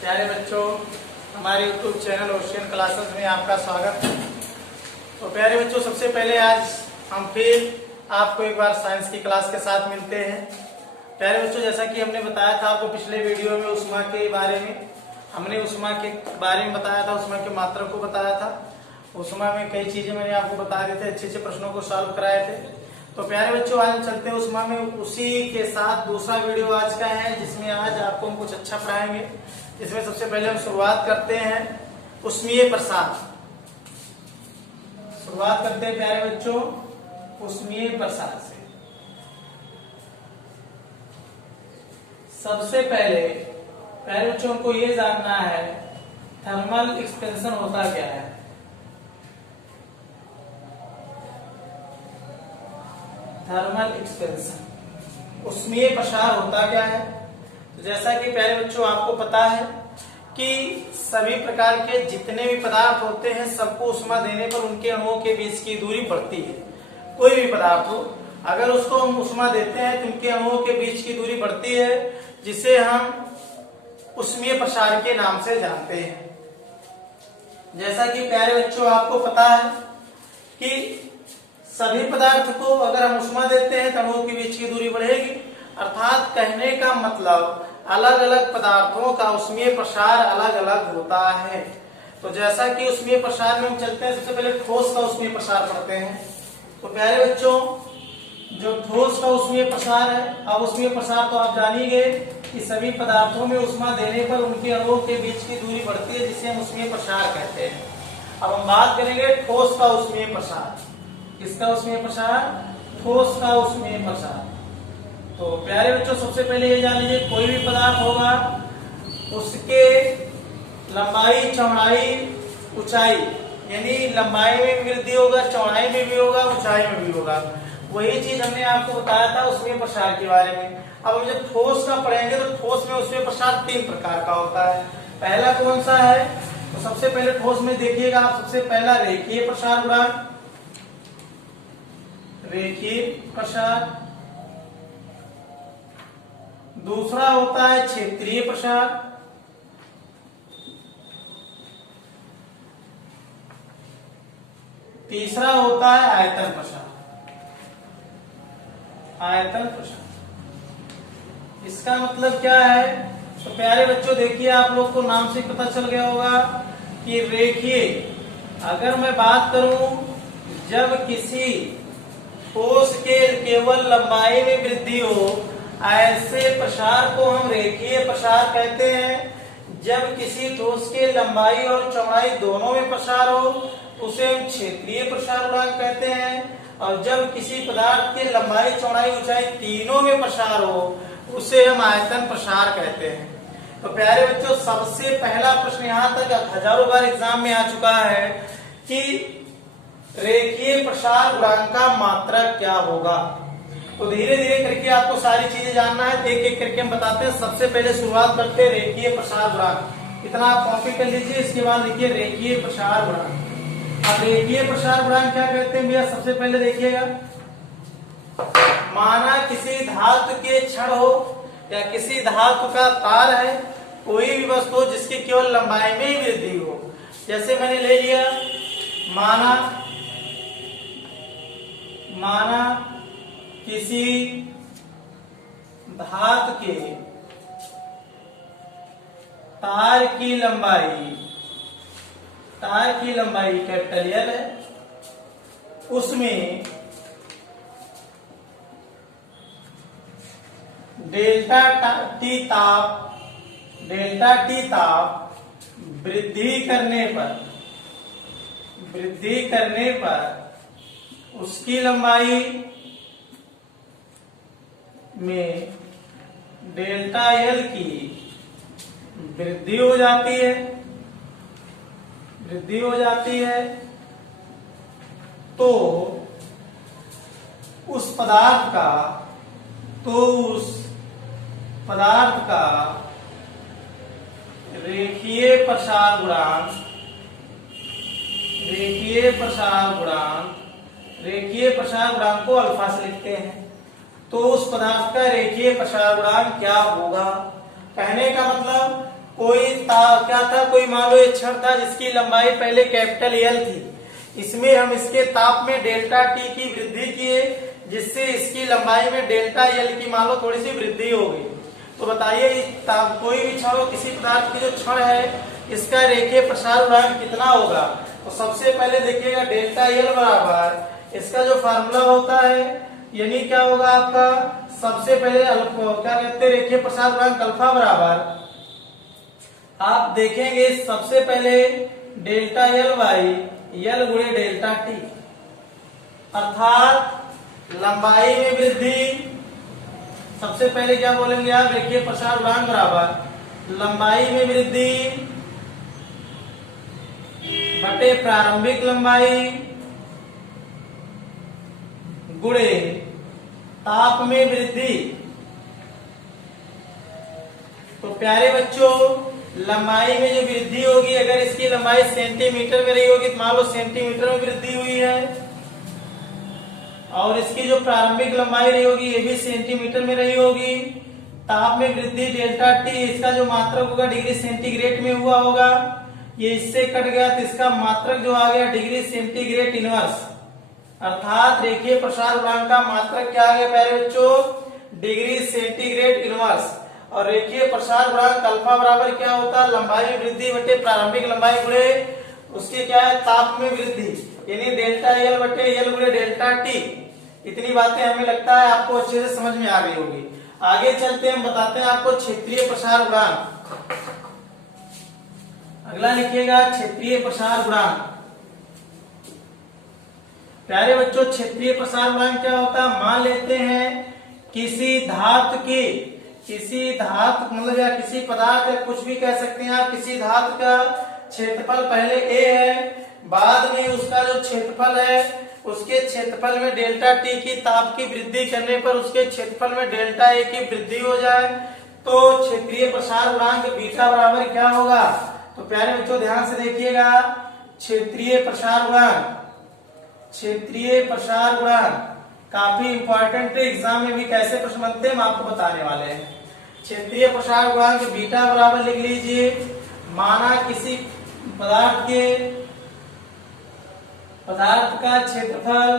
प्यारे बच्चों, हमारे YouTube चैनल ओशियन क्लासेस में आपका स्वागत है। तो प्यारे बच्चों, सबसे पहले आज हम फिर आपको एक बार साइंस की क्लास के साथ मिलते हैं। प्यारे बच्चों, जैसा कि हमने बताया था आपको पिछले वीडियो में ऊष्मा के बारे में, हमने ऊष्मा के बारे में बताया था, ऊष्मा के मात्रक को बताया था। ऊष्मा में कई चीजें मैंने आपको बता दिए थे, अच्छे प्रश्नों को सॉल्व कराए थे। तो प्यारे बच्चों, आज हम चलते हैं ऊष्मा में। उसी के साथ दूसरा वीडियो आज का है जिसमें आज आपको हम कुछ अच्छा पढ़ाएंगे। इसमें सबसे पहले हम शुरुआत करते हैं ऊष्मीय प्रसार। शुरुआत करते हैं प्यारे बच्चों ऊष्मीय प्रसार से। सबसे पहले प्यारे बच्चों को ये जानना है थर्मल एक्सपेंशन होता क्या है। थर्मल एक्सपेंशन, ऊष्मीय प्रसार होता क्या है। तो जैसा कि प्यारे बच्चों आपको पता है कि सभी प्रकार के जितने भी पदार्थ होते हैं सबको ऊष्मा देने पर उनके अणुओं के बीच की दूरी बढ़ती है। कोई भी पदार्थ हो, अगर उसको हम ऊष्मा देते हैं तो उनके अणुओं के बीच की दूरी बढ़ती है, जिसे हम ऊष्मीय प्रसार के नाम से जानते हैं। जैसा कि प्यारे बच्चों आपको पता है कि सभी पदार्थ को अगर हम ऊष्मा देते हैं तो अणुओं के बीच की दूरी बढ़ेगी। अर्थात कहने का मतलब अलग अलग पदार्थों का ऊष्मीय प्रसार अलग अलग होता है। तो जैसा कि ऊष्मीय प्रसार में हम चलते हैं, सबसे पहले ठोस का ऊष्मीय प्रसार पढ़ते हैं। तो प्यारे बच्चों, जो ठोस का ऊष्मीय प्रसार है, अब ऊष्मीय प्रसार तो आप जान ही गए कि सभी पदार्थों में ऊष्मा देने पर उनके अणुओं के बीच की दूरी बढ़ती है, जिसे हम ऊष्मीय प्रसार कहते हैं। अब हम बात करेंगे ठोस का ऊष्मीय प्रसार। किसका ऊष्मीय प्रसार? ठोस का ऊष्मीय प्रसार। तो प्यारे बच्चों, सबसे पहले ये जान लीजिए, कोई भी पदार्थ होगा उसके लंबाई, चौड़ाई, ऊंचाई, यानी लंबाई में भी वृद्धि होगा, चौड़ाई में भी होगा, ऊंचाई में भी होगा। वही चीज हमने आपको बताया था ऊष्मीय प्रसार के बारे में। अब हम जब ठोस का पढ़ेंगे तो ठोस में ऊष्मीय प्रसार 3 प्रकार का होता है। पहला कौन सा है? तो सबसे पहले ठोस में देखिएगा आप, सबसे पहला रेखीय प्रसार गुणांक, रेखीय प्रसार। दूसरा होता है क्षेत्रीय प्रसार। तीसरा होता है आयतन प्रसार। आयतन प्रसार, इसका मतलब क्या है? तो प्यारे बच्चों देखिए, आप लोग को नाम से पता चल गया होगा कि रेखीय, अगर मैं बात करूं जब किसी ठोस के केवल लंबाई में वृद्धि हो, ऐसे प्रसार को हम रेखीय प्रसार कहते हैं। जब किसी ठोस के लंबाई और चौड़ाई दोनों में प्रसार हो, उसे हम क्षेत्रीय प्रसार गुणांक कहते हैं। और जब किसी पदार्थ के लंबाई, चौड़ाई, ऊंचाई तीनों में प्रसार हो, उसे हम आयतन प्रसार कहते हैं। तो प्यारे बच्चों, सबसे पहला प्रश्न यहाँ तक हजारों बार एग्जाम में आ चुका है कि रेखीय प्रसार गुणांक का मात्रक क्या होगा। तो धीरे धीरे करके आपको सारी चीजें जानना है, एक एक करके हम बताते हैं। सबसे पहले शुरुआत करते हैं रेखीय प्रसार गुणांक। इतना आप कॉपी कर लीजिए, इसके बाद देखिए रेखीय प्रसार गुणांक। अब रेखीय प्रसार गुणांक क्या कहते हैं भैया? सबसे पहले देखिएगा, माना किसी धातु के क्षण हो या किसी धातु का तार है, कोई भी वस्तु जिसकी केवल लंबाई में ही वृद्धि हो। जैसे मैंने ले लिया, माना किसी धातु के तार की लंबाई कैपिटल L है, उसमें डेल्टा टी ताप वृद्धि करने पर उसकी लंबाई में डेल्टा L की वृद्धि हो जाती है, तो उस पदार्थ का रेखीय प्रसार गुणांक को अल्फा से लिखते हैं। तो उस पदार्थ का रेखीय प्रसार गुणांक क्या होगा? कहने का मतलब क्या था, कोई मान लो एक छड़ था जिसकी लंबाई पहले कैपिटल एल थी। इसमें हम इसके ताप में डेल्टा टी की वृद्धि किए, जिससे इसकी लंबाई में डेल्टा एल की मान लो थोड़ी सी वृद्धि हो गई। तो बताइए कोई भी छड़ हो, किसी पदार्थ की जो छड़ है, इसका रेखीय प्रसार गुणांक कितना होगा। तो सबसे पहले देखिएगा डेल्टा एल बराबर इसका जो फार्मूला होता है, यानी क्या होगा आपका, सबसे पहले क्या कहते हैं, रेखीय प्रसार गुणांक अल्फा बराबर, आप देखेंगे सबसे पहले डेल्टा एल बाई एल गुणे डेल्टा टी, अर्थात लंबाई में वृद्धि। सबसे पहले क्या बोलेंगे आप, रेखीय प्रसार गुणांक बराबर लंबाई में वृद्धि बटे प्रारंभिक लंबाई गुणे ताप में वृद्धि। तो प्यारे बच्चों, लंबाई में जो वृद्धि होगी, अगर इसकी लंबाई सेंटीमीटर में रही होगी तो मान लो सेंटीमीटर में वृद्धि हुई है, और इसकी जो प्रारंभिक लंबाई रही होगी ये भी सेंटीमीटर में रही होगी। ताप में वृद्धि डेल्टा टी, इसका जो मात्रक होगा डिग्री सेंटीग्रेड में हुआ होगा, ये इससे कट गया तो इसका मात्रक जो आ गया डिग्री सेंटीग्रेड इनवर्स, अर्थात रेखीय प्रसार गुणांक का मात्रक क्या आ गया प्यारे बच्चों, डिग्री सेंटीग्रेड इनवर्स। और रेखीय प्रसार गुणांक अल्फा बराबर क्या होता है, लंबाई में वृद्धि बटे प्रारंभिक लंबाई गुणे उसके क्या है, ताप में वृद्धि, यानी डेल्टा एल बटे एल गुणे डेल्टा टी। इतनी बातें हमें लगता है आपको अच्छे से समझ में आ गई होगी। आगे चलते हैं, बताते हैं आपको क्षेत्रीय प्रसार गुणांक। अगला लिखिएगा क्षेत्रीय प्रसार गुणांक। प्यारे बच्चों, क्षेत्रीय प्रसार गुणांक क्या होता है, मान लेते हैं किसी धातु मतलब या किसी पदार्थ, या कुछ भी कह सकते हैं आप, किसी धातु का क्षेत्रफल पहले ए है, बाद में उसका जो क्षेत्रफल है उसके क्षेत्रफल में डेल्टा टी की ताप की वृद्धि करने पर उसके क्षेत्रफल में डेल्टा ए की वृद्धि हो जाए, तो क्षेत्रीय प्रसार गुणांक बीटा बराबर क्या होगा। तो प्यारे बच्चों ध्यान से देखिएगा, क्षेत्रीय प्रसार गुणांक काफी इंपॉर्टेंट है, एग्जाम में भी कैसे प्रश्न बनते हैं हम आपको बताने वाले हैं। क्षेत्रीय प्रसार गुणांक बीटा बराबर लिख लीजिए, माना किसी पदार्थ का क्षेत्रफल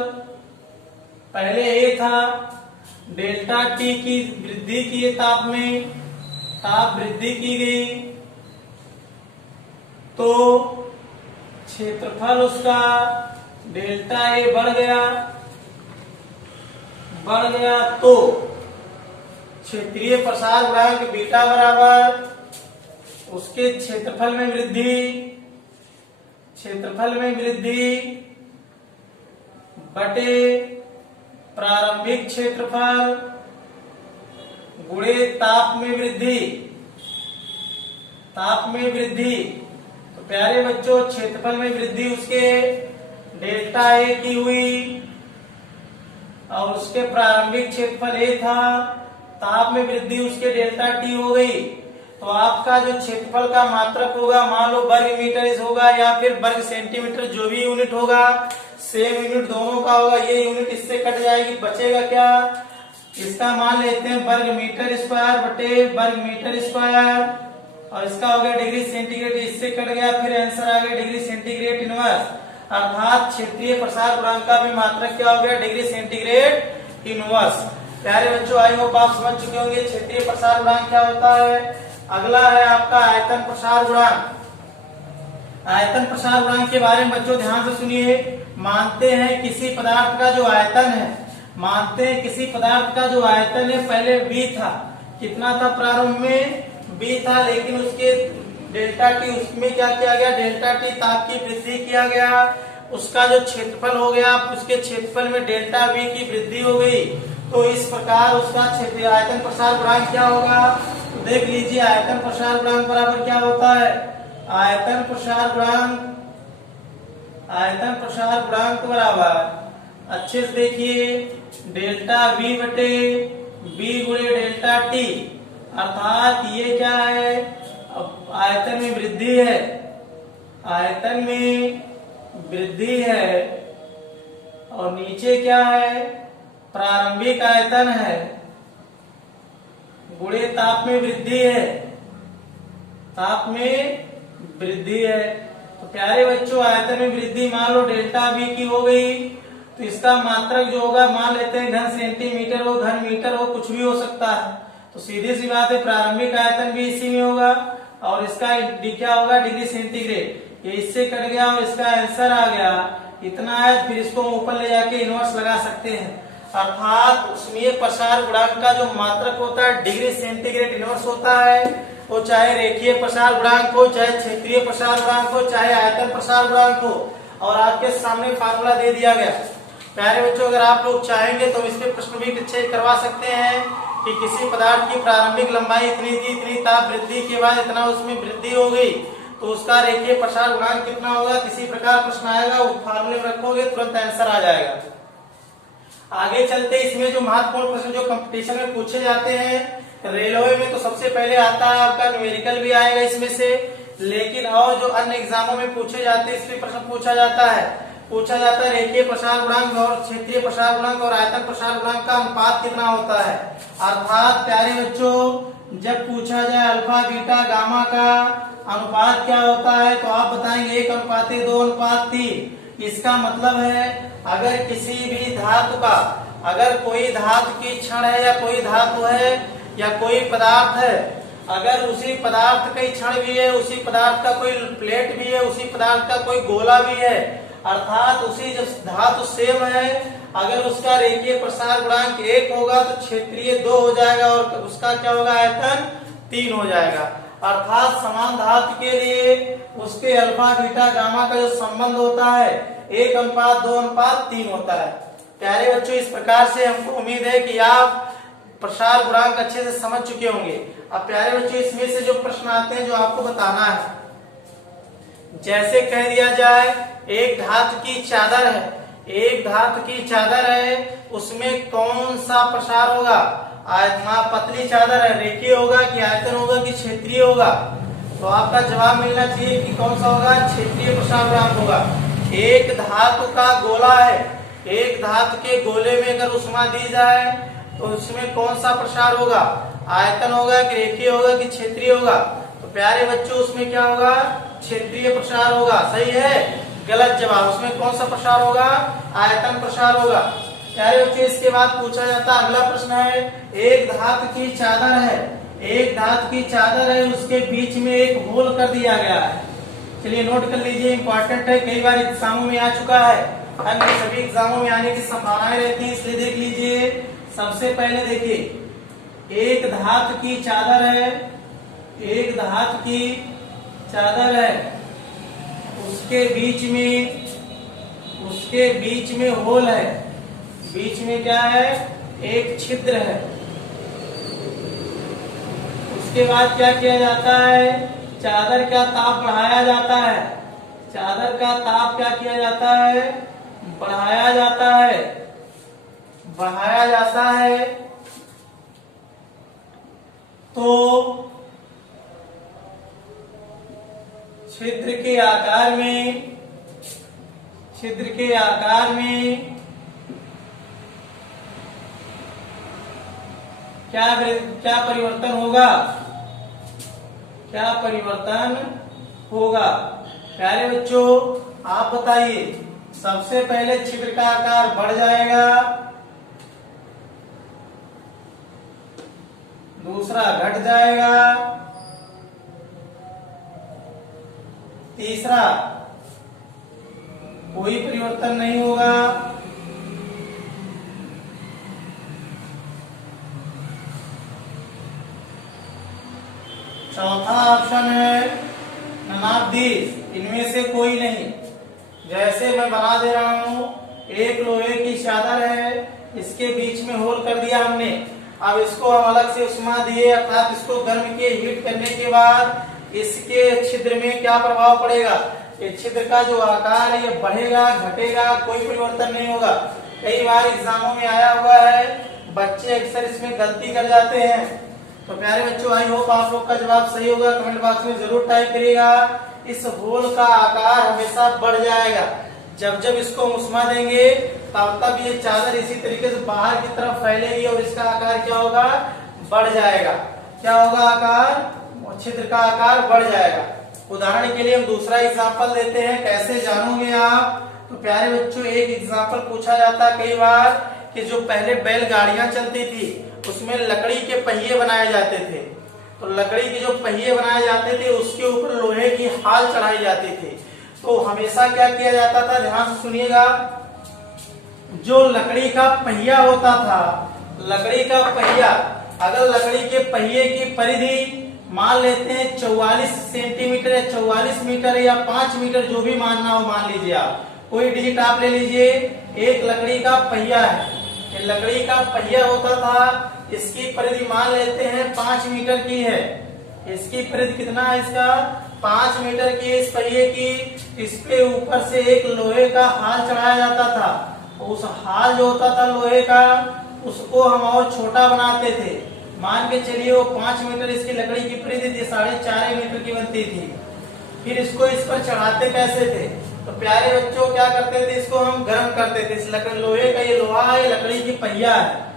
पहले ए था, डेल्टा टी की वृद्धि की ताप में, ताप वृद्धि की गई तो क्षेत्रफल उसका डेल्टा ए बढ़ गया तो क्षेत्रीय प्रसार गुणांक बीटा बराबर उसके क्षेत्रफल में वृद्धि बटे प्रारंभिक क्षेत्रफल गुणे ताप में वृद्धि। तो प्यारे बच्चों, क्षेत्रफल में वृद्धि उसके डेल्टा ए की हुई और उसके प्रारंभिक क्षेत्रफल ए था, ताप में वृद्धि उसके डेल्टा टी हो गई। तो आपका जो क्षेत्रफल का मात्रक होगा, मान लो वर्ग मीटर होगा या फिर वर्ग सेंटीमीटर, जो भी यूनिट होगा सेम यूनिट दोनों का होगा, ये यूनिट इससे कट जाएगी, बचेगा क्या, इसका मान लेते हैं वर्ग मीटर स्क्वायर बटे वर्ग मीटर स्क्वायर, और इसका हो गया डिग्री सेंटीग्रेड, इससे कट गया, फिर आंसर आ गया डिग्री सेंटीग्रेड इनवर्स, अर्थात क्षेत्रीय प्रसार गुणांक का भी मात्रक क्या हो गया, डिग्री सेंटीग्रेड इनवर्स। प्यारे बच्चों, आई होप आप समझ चुके होंगे क्षेत्रीय प्रसार गुणांक क्या होता है। अगला है आपका आयतन प्रसार गुणांक। आयतन प्रसार गुणांक के बारे में बच्चों ध्यान से सुनिए। मानते हैं किसी पदार्थ का जो आयतन है, पहले बी था, कितना था प्रारंभ में, बी था, लेकिन उसके डेल्टा टी, उसमें क्या किया गया, डेल्टा टी ताप की वृद्धि किया गया, उसका जो क्षेत्रफल हो गया, उसके क्षेत्रफल में डेल्टा बी की वृद्धि हो गई, तो इस प्रकार उसका क्षेत्रीय आयतन प्रसार गुणांक क्या होगा। तो देख लीजिए, आयतन प्रसार गुणांक बराबर क्या होता है, आयतन प्रसार गुणांक बराबर, अच्छे से देखिए, डेल्टा बी बटे बी गुणे डेल्टा टी, अर्थात ये क्या है, अब आयतन में वृद्धि है, और नीचे क्या है, प्रारंभिक आयतन है, गुणे ताप में वृद्धि है, ताप में वृद्धि है। तो प्यारे बच्चों आयतन में वृद्धि मान लो डेल्टा V की हो गई, तो इसका मात्रक जो होगा मान लेते हैं घन सेंटीमीटर हो, घन मीटर हो, कुछ भी हो सकता है। तो सीधी सी बात है प्रारंभिक आयतन भी इसी में होगा और इसका क्या होगा डिग्री सेंटीग्रेड। ये इससे कट गया और इसका आंसर आ गया इतना है। फिर इसको ऊपर ले जाके इनवर्स लगा सकते हैं, अर्थात ऊष्मीय प्रसार गुणांक का जो मात्रक होता है डिग्री सेंटीग्रेड इनवर्स होता है। वो चाहे रेखीय प्रसार गुणांक हो, चाहे क्षेत्रीय प्रसार गुणांक हो, चाहे आयतन प्रसार गुणांक हो। और आपके सामने फार्मूला दे दिया गया। प्यारे बच्चों अगर आप लोग चाहेंगे तो इस पे प्रश्न भी अच्छे करवा सकते हैं कि किसी पदार्थ की प्रारंभिक लंबाई इतनी थी, इतनी ताप वृद्धि के बाद इतना उसमें वृद्धि हो गई, तो उसका रेखीय प्रसार गुणांक कितना होगा। किसी प्रकार प्रश्न आएगा, वो फार्मूले में रखोगे तुरंत आंसर आ जाएगा। आगे चलते इसमें जो महत्वपूर्ण प्रश्न जो कंपटीशन में पूछे जाते हैं रेलवे में, तो सबसे पहले आता है आपका न्यूमेरिकल भी आएगा इसमें से, लेकिन और जो अन्य एग्जामों में पूछे जाते हैं इसमें प्रश्न पूछा जाता है रेखीय प्रसार गुणांक और क्षेत्रीय प्रसार गुणांक और आयतन प्रसार गुणांक का अनुपात कितना होता है। अर्थात प्यारे बच्चों जब पूछा जाए अल्फा बीटा गामा का अनुपात क्या होता है, तो आप बताएंगे 1:2:3। इसका मतलब है अगर किसी भी धातु का, अगर कोई धातु की क्षण है या कोई धातु है या कोई पदार्थ है, अगर उसी पदार्थ का क्षण भी है, उसी पदार्थ का कोई प्लेट भी है, उसी पदार्थ का कोई गोला भी है, अर्थात उसी जो धातु सेम है, अगर उसका रेखीय प्रसार गुणांक 1 होगा तो क्षेत्रीय 2 हो जाएगा और उसका क्या होगा आयतन 3 हो जाएगा। अर्थात समान धातु के लिए उसके अल्फा बीटा गामा का जो संबंध होता है 1:2:3 होता है। प्यारे बच्चों इस प्रकार से हमको उम्मीद है कि आप प्रसार गुणांक अच्छे से समझ चुके होंगे। अब प्यारे बच्चों इसमें से जो प्रश्न आते हैं जो आपको बताना है, जैसे कह दिया जाए एक धातु की चादर है, एक धातु की चादर है, उसमें कौन सा प्रसार होगा। पतली चादर है, रेखीय होगा कि आयतन होगा कि क्षेत्रीय होगा। तो आपका जवाब मिलना चाहिए कि कौन सा होगा, क्षेत्रीय प्रसार गुणांक होगा। एक धातु का गोला है, एक धातु के गोले में अगर ऊष्मा दी जाए तो उसमें कौन सा प्रसार होगा, आयतन होगा कि रेखीय होगा कि क्षेत्रीय होगा। तो प्यारे बच्चों उसमें क्या होगा, क्षेत्रीय प्रसार होगा। सही है, गलत जवाब। उसमें कौन सा प्रसार होगा, आयतन प्रसार होगा। प्यारे बच्चों इसके बाद पूछा जाता अगला प्रश्न है, एक धातु की चादर है, एक धातु की चादर है, उसके बीच में एक होल कर दिया गया है। चलिए नोट कर लीजिए, इंपॉर्टेंट है, कई बार एग्जामों में आ चुका है, अन्य सभी एग्जामों में आने की संभावनाएं रहती है, इसलिए देख लीजिए। सबसे पहले देखिए एक धातु की चादर है, एक धातु की चादर है, उसके बीच में होल है, बीच में क्या है, एक छिद्र है। उसके बाद क्या किया जाता है, चादर का ताप बढ़ाया जाता है, चादर का ताप क्या किया जाता है, बढ़ाया जाता है, बढ़ाया जाता है। तो छिद्र के आकार में क्या परिवर्तन होगा, क्या परिवर्तन होगा। प्यारे बच्चों आप बताइए, सबसे पहले छिद्र का आकार बढ़ जाएगा, दूसरा घट जाएगा, तीसरा कोई परिवर्तन नहीं होगा, चौथा ऑप्शन है नन ऑफ दिस, इनमें से कोई नहीं। जैसे मैं बना दे रहा हूं, एक लोहे की चादर है, इसके बीच में होल कर दिया हमने। अब इसको हम अलग से ऊष्मा दिए, अर्थात इसको गर्म किए, हीट करने के बाद इसके छिद्र में क्या प्रभाव पड़ेगा, ये छिद्र का जो आकार है ये बढ़ेगा घटेगा, कोई परिवर्तन नहीं होगा। कई बार एग्जामों में आया हुआ है, बच्चे अक्सर इसमें गलती कर जाते हैं। तो प्यारे बच्चों आई होप आप लोग का जवाब सही होगा, कमेंट बॉक्स में जरूर टाइप करिएगा। इस होल का आकार हमेशा बढ़ जाएगा, जब जब इसको ऊष्मा देंगे तब तब ये चादर इसी तरीके से बाहर की तरफ फैलेगी और इसका आकार क्या होगा, बढ़ जाएगा। क्या होगा आकार, छिद्र का आकार बढ़ जाएगा। उदाहरण के लिए हम दूसरा एग्जाम्पल देते हैं, कैसे जानोगे आप? तो प्यारे बच्चों, एक एग्जाम्पल पूछा जाता है कई बार कि जो पहले बैलगाड़ियां चलती थी उसमें लकड़ी के पहिए बनाए जाते थे। तो लकड़ी के जो पहिए बनाए जाते थे उसके ऊपर लोहे की हाल चढ़ाई जाती थी। तो हमेशा क्या किया जाता था, ध्यान से सुनिएगा, जो लकड़ी का पहिया होता था, लकड़ी का पहिया, अगर लकड़ी के पहिए की परिधि मान लेते हैं 44 सेंटीमीटर या 44 मीटर या 5 मीटर, जो भी मानना हो मान लीजिए आप, कोई डिजिट आप ले लीजिए। एक लकड़ी का पहिया है, ये लकड़ी का पहिया होता था, इसकी परिधि मान लेते हैं 5 मीटर की है। इसकी परिधि कितना है इसका? 5 मीटर की इस पहिए की। इस पे ऊपर से एक लोहे का हाल चढ़ाया जाता था। उस हाल जो होता था लोहे का, उसको हम और छोटा बनाते थे। मान के चलिए वो 5 मीटर इसकी लकड़ी की परिधि थी, 4.5 मीटर की बनती थी। फिर इसको इस पर चढ़ाते कैसे थे? तो प्यारे बच्चों क्या करते थे, इसको हम गर्म करते थे। इस लकड़ी, लोहे का ये लोहा है, लकड़ी की पहिया है।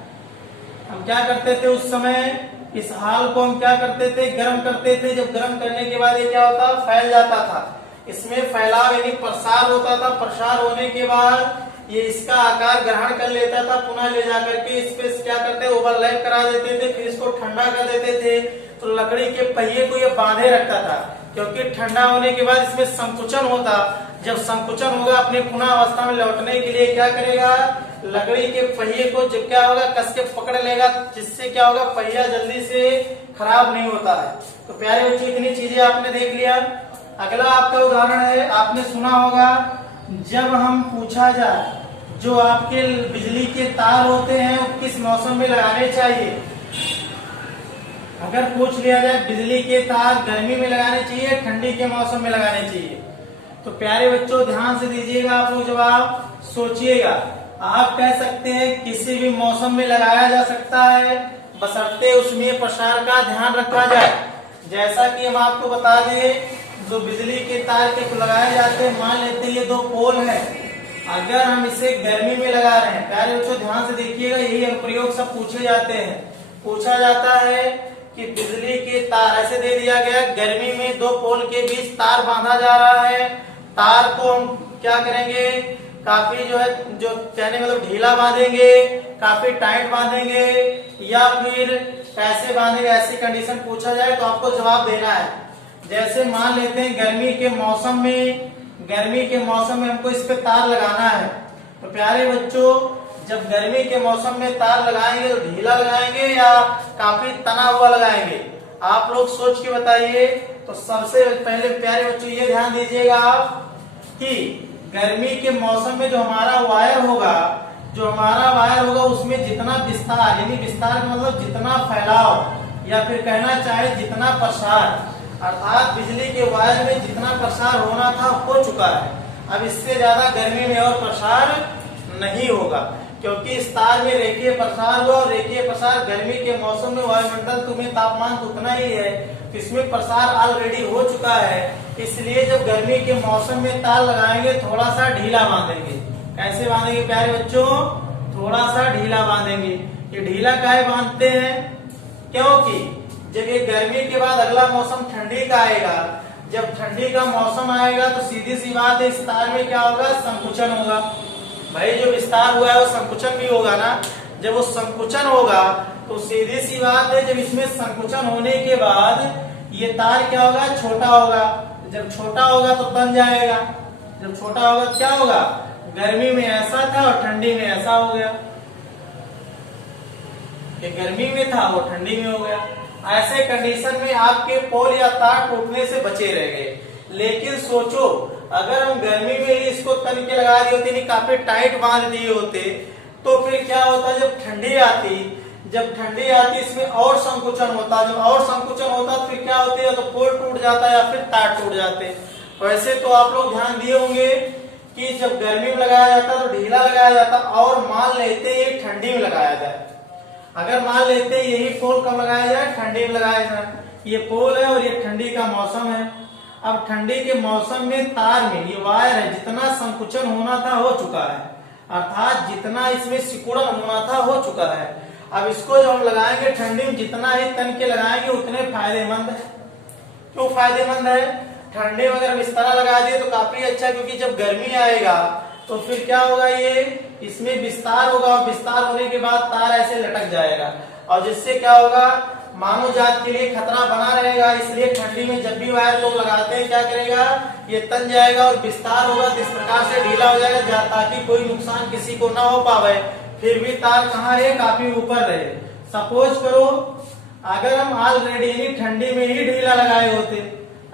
हम क्या करते थे उस समय, इस हाल को हम क्या करते थे, गर्म करते थे। जब गर्म करने के बाद ये क्या होता, फैल जाता था। इसमें फैलाव यानी प्रसार होता था। प्रसार होने के बाद ये इसका आकार ग्रहण कर लेता था। पुनः ले जाकर के इस पे क्या करते, ओवरलैप करा देते थे, फिर इसको ठंडा कर देते थे। तो लकड़ी के पहिए को ये बांधे रखता था, क्योंकि ठंडा होने के बाद इसमें संकुचन होता। जब संकुचन होगा अपने पुनः अवस्था में लौटने के लिए क्या करेगा, लकड़ी के पहिए को जब क्या होगा, कस के पकड़ लेगा, जिससे क्या होगा, पहिया जल्दी से खराब नहीं होता है। तो प्यारे बच्चों, इतनी चीजें आपने देख लिया। अगला आपका उदाहरण है, आपने सुना होगा, जब हम पूछा जाए जो आपके बिजली के तार होते हैं वो किस मौसम में लगाने चाहिए। अगर पूछ लिया जाए बिजली के तार गर्मी में लगाने चाहिए, ठंडी के मौसम में लगाने चाहिए, तो प्यारे बच्चों ध्यान से दीजिएगा, आप लोग जवाब सोचिएगा। आप कह सकते हैं किसी भी मौसम में लगाया जा सकता है, बशर्ते उसमें प्रसार का ध्यान रखा जाए। जैसा कि हम आपको बता दिए, जो बिजली के तार के लगाए जाते हैं, मान लेते हैं ये 2 पोल है, अगर हम इसे गर्मी में लगा रहे हैं, प्यारे बच्चों ध्यान से देखिएगा, यही अनुप्रयोग सब पूछे जाते हैं। पूछा जाता है कि बिजली के तार ऐसे दे दिया गया, गर्मी में 2 पोल के बीच तार बांधा जा रहा है। तार को हम क्या करेंगे, काफी जो है, जो कहने मतलब ढीला बांधेंगे, काफी टाइट बांधेंगे, या फिर कैसे बांधेंगे, ऐसी कंडीशन पूछा जाए तो आपको जवाब देना है। जैसे मान लेते हैं गर्मी के मौसम में हमको इस पे तार लगाना है, तो प्यारे बच्चों जब गर्मी के मौसम में तार लगाएंगे तो ढीला लगाएंगे या काफी तना हुआ लगाएंगे, आप लोग सोच के बताइए। तो सबसे पहले प्यारे बच्चों ये ध्यान दीजिएगा आप कि गर्मी के मौसम में जो हमारा वायर होगा उसमें जितना विस्तार, यानी विस्तार का मतलब जितना फैलाव, या फिर कहना चाहे जितना प्रसार, अर्थात बिजली के वायर में जितना प्रसार होना था हो चुका है। अब इससे ज्यादा गर्मी में और प्रसार नहीं होगा, क्योंकि इस तार में रेखीय प्रसार हुआ, और रेखीय प्रसार गर्मी के मौसम में वायुमंडल में तापमान तो उतना ही है, तो इसमें प्रसार ऑलरेडी हो चुका है। इसलिए जब गर्मी के मौसम में तार लगाएंगे थोड़ा सा ढीला बांधेंगे। कैसे बांधेंगे प्यारे बच्चों, थोड़ा सा ढीला बांधेंगे। ये ढीला काहे बांधते हैं, क्योंकि जब ये गर्मी के बाद अगला मौसम ठंडी का आएगा, जब ठंडी का मौसम आएगा तो सीधी सी बात है, इस तार में क्या होगा, संकुचन होगा। भाई जो विस्तार हुआ है वो संकुचन भी होगा ना। जब वो संकुचन होगा तो सीधी सी बात है, जब इसमें संकुचन होने के बाद ये तार क्या होगा, छोटा होगा। जब छोटा होगा तो तन जाएगा, जब छोटा होगा तो क्या होगा, गर्मी में ऐसा था और ठंडी में ऐसा हो गया। ये गर्मी में था वो ठंडी में हो गया। ऐसे कंडीशन में आपके पोल या तार टूटने से बचे रह गए। लेकिन सोचो, अगर हम गर्मी में ही इसको तन के लगा दिए होते, नहीं काफी टाइट बांध दिए होते, तो फिर क्या होता, जब ठंडी आती इसमें और संकुचन होता। जब और संकुचन होता तो फिर क्या होती है, तो पोल टूट जाता है या फिर तार टूट जाते। वैसे तो आप लोग ध्यान दिए होंगे कि जब गर्मी में लगाया जाता तो ढीला लगाया जाता, और मान लेते ये ठंडी में लगाया जाए। अगर मान लेते यही पोल कब लगाया जाए, ठंडी में लगाया जाए। ये पोल है और ये ठंडी का मौसम है। अब ठंडी के मौसम में तार में ये वायर है, जितना संकुचन होना था हो चुका है, अर्थात जितना इसमें सिकुड़न होना था हो चुका है। अब इसको जब हम लगाएंगे ठंडी में, जितना ही तन के लगाएंगे उतने फायदेमंद है। क्यों फायदेमंद है? ठंडे में अगर बिस्तर लगा दिए तो काफी अच्छा, क्योंकि जब गर्मी आएगा तो फिर क्या होगा, ये इसमें विस्तार होगा और विस्तार होने के बाद तार ऐसे लटक जाएगा और जिससे क्या होगा, मानव जात के लिए खतरा बना रहेगा। इसलिए ठंडी में जब भी वायर लोग लगाते हैं क्या करेगा, ये तन जाएगा और विस्तार होगा तो इस प्रकार से ढीला हो जाएगा ताकि कोई नुकसान किसी को ना हो पावे, फिर भी तार कहाँ रहे, काफी ऊपर रहे। सपोज करो अगर हम ऑलरेडी ठंडी में ही ढीला लगाए होते,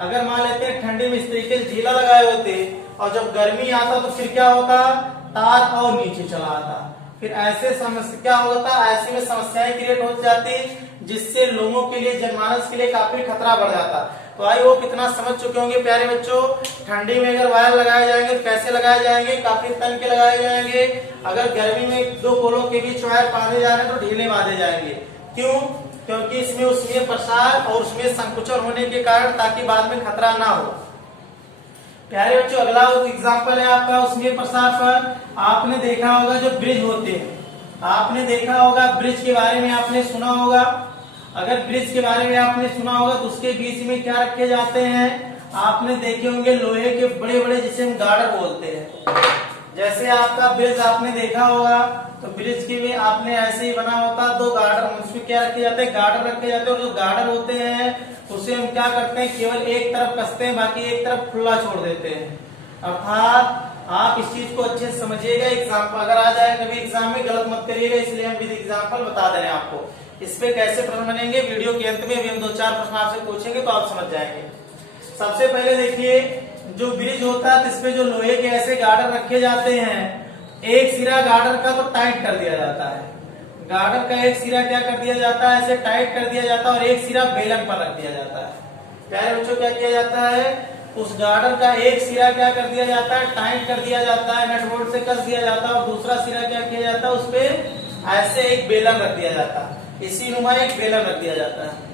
अगर मान लेते हैं ठंडी में इस तरीके से ढीला लगाए होते और जब गर्मी आता तो फिर क्या होता, तार और नीचे चला आता, फिर ऐसे समस्या क्या होता, ऐसे में समस्याएं क्रिएट हो जाती जिससे लोगों के लिए, जनमानस के लिए काफी खतरा बढ़ जाता। तो आई वो कितना समझ चुके होंगे प्यारे बच्चों। ठंडी में अगर वायर लगाए जाएंगे तो कैसे लगाए जाएंगे, काफी तन के लगाए जाएंगे। अगर गर्मी में दो पोलों के बीच वायर बांधे जा रहे हैं तो ढीले बांधे जाएंगे। क्यों? क्योंकि इसमें उसमें प्रसार और उसमें संकुचन होने के कारण ताकि बाद में खतरा ना हो। प्यारे बच्चों अगला एग्जाम्पल है आपका उसमें प्रसार पर। आपने देखा होगा जो ब्रिज होते हैं, आपने देखा होगा ब्रिज के बारे में आपने सुना होगा। अगर ब्रिज के बारे में आपने सुना होगा तो उसके बीच में क्या रखे जाते हैं, आपने देखे होंगे लोहे के बड़े बड़े, जिसे हम गार्डर बोलते हैं। जैसे आपका ब्रिज आपने देखा होगा तो ब्रिज के लिए आपने ऐसे ही बना होता, दो गार्डर, उसमें क्या रखे जाते हैं, गार्डर रखे जाते हैं। और जो गार्डर होते हैं उसे हम क्या करते हैं, केवल एक तरफ कसते हैं, बाकी एक तरफ खुला छोड़ देते हैं। अर्थात आप इस चीज को अच्छे से समझिएगा। एग्जाम्पल अगर आ जाए कभी एग्जाम में, गलत मत करिएगा, इसलिए हम विद एग्जाम्पल बता दे रहे हैं आपको। इस पे कैसे प्रश्न बनेंगे वीडियो के अंत में भी हम 2-4 प्रश्न आपसे पूछेंगे तो आप समझ जाएंगे। सबसे पहले देखिए जो ब्रिज होता है इसपे जो लोहे के ऐसे गार्डर रखे जाते हैं, एक सिरा गार्डर का तो टाइट कर दिया जाता है, गार्डर का एक सिरा क्या कर दिया जाता है, ऐसे टाइट कर दिया जाता है और एक सिरा बेलन पर रख दिया जाता है। प्यारे बच्चों क्या किया जाता है, उस गार्डर का एक सिरा क्या कर दिया जाता है, टाइट कर दिया जाता है, नट बोल्ट से कस दिया जाता है और दूसरा सिरा क्या किया जाता है, उस पे ऐसे एक बेलन रख दिया जाता है, इसी नुमा एक बेलन रख दिया जाता है।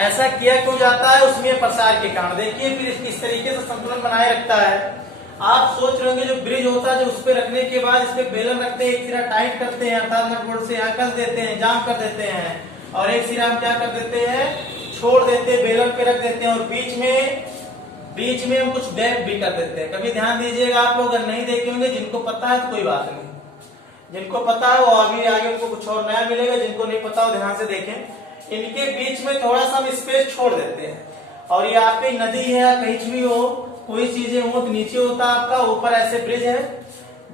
ऐसा किया क्यों जाता है, उसमें प्रसार के कारण। देखिए फिर किस तरीके से संतुलन बनाए रखता है। आप सोच रहे होंगे जो ब्रिज होता है जो उस पे रखने के बाद इस पे बेलन रखते हैं, एक सिरा टाइट करते हैं अर्थात नट बोल्ट से यहाँ कस देते हैं, जाम कर देते हैं और एक सिरा हम क्या कर देते हैं, छोड़ देते हैं, बेलन पे रख देते हैं और बीच में हम कुछ गैप भी कर देते हैं। कभी ध्यान दीजिएगा, आप लोग नहीं देखे होंगे, जिनको पता है तो कोई बात नहीं, जिनको पता है वो अभी आगे उनको कुछ और नया मिलेगा, जिनको नहीं पता हो ध्यान से देखें। इनके बीच में थोड़ा सा हम स्पेस छोड़ देते हैं और ये आपकी नदी है या कहीं भी हो, कोई चीजें हो तो नीचे होता है आपका, ऊपर ऐसे ब्रिज है,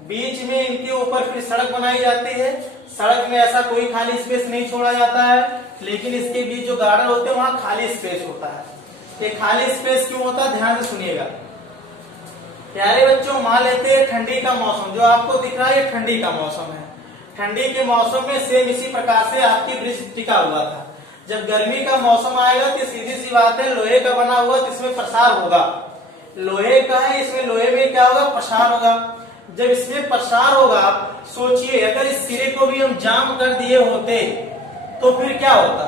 बीच में इनके ऊपर फिर सड़क बनाई जाती है। सड़क में ऐसा कोई खाली स्पेस नहीं छोड़ा जाता है, लेकिन इसके बीच जो गार्डर होते हैं वहां खाली स्पेस होता है। ये खाली स्पेस क्यों होता है, ध्यान से सुनिएगा। प्यारे बच्चों मान लेते हैं ठंडी का मौसम, जो आपको दिख रहा है ये ठंडी का मौसम है। ठंडी के मौसम में सेम इसी प्रकार से आपकी ब्रिज टिका हुआ था। जब गर्मी का मौसम आएगा तो सीधी सी बात है, लोहे का बना हुआ तो इसमें प्रसार होगा, लोहे का है इसमें लोहे में क्या होगा, प्रसार होगा। जब इसमें प्रसार होगा, सोचिए अगर इस सिरे को भी हम जाम कर दिए होते तो फिर क्या होता,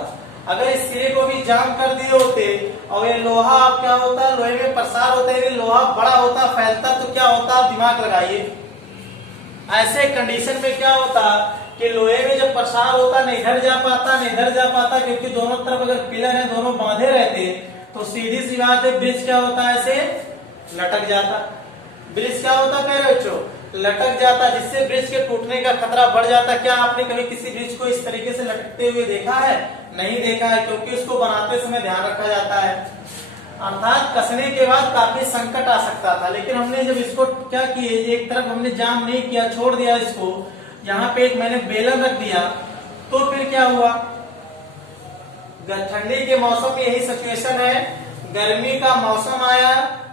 अगर इस सिरे को भी जाम कर दिए होते और ये लोहा आप क्या होता, लोहे में प्रसार होता है, लोहा बड़ा होता, फैलता तो क्या होता, आप दिमाग लगाइए। ऐसे कंडीशन में क्या होता कि लोहे में जब प्रसार होता न इधर जा पाता न इधर जा पाता, क्योंकि दोनों तरफ अगर पिलर है दोनों बांधे रहते तो सीधी सी बात है ब्रिज क्या होता, ऐसे लटक जाता। ब्रिज क्या होता प्यारे बच्चों, लटक जाता, जिससे ब्रिज के टूटने का खतरा बढ़ जाता। क्या आपने कभी किसी ब्रिज को इस तरीके से लटकते हुए देखा है, नहीं देखा है, क्योंकि उसको बनाते समय ध्यान रखा जाता है। अर्थात कसने के बाद काफी संकट आ सकता था, लेकिन हमने जब इसको क्या किए, एक तरफ हमने जाम नहीं किया, छोड़ दिया इसको, यहाँ पे एक मैंने बेलन रख दिया, तो फिर क्या हुआ, ठंडी के मौसम में यही सिचुएशन है। गर्मी का मौसम आया,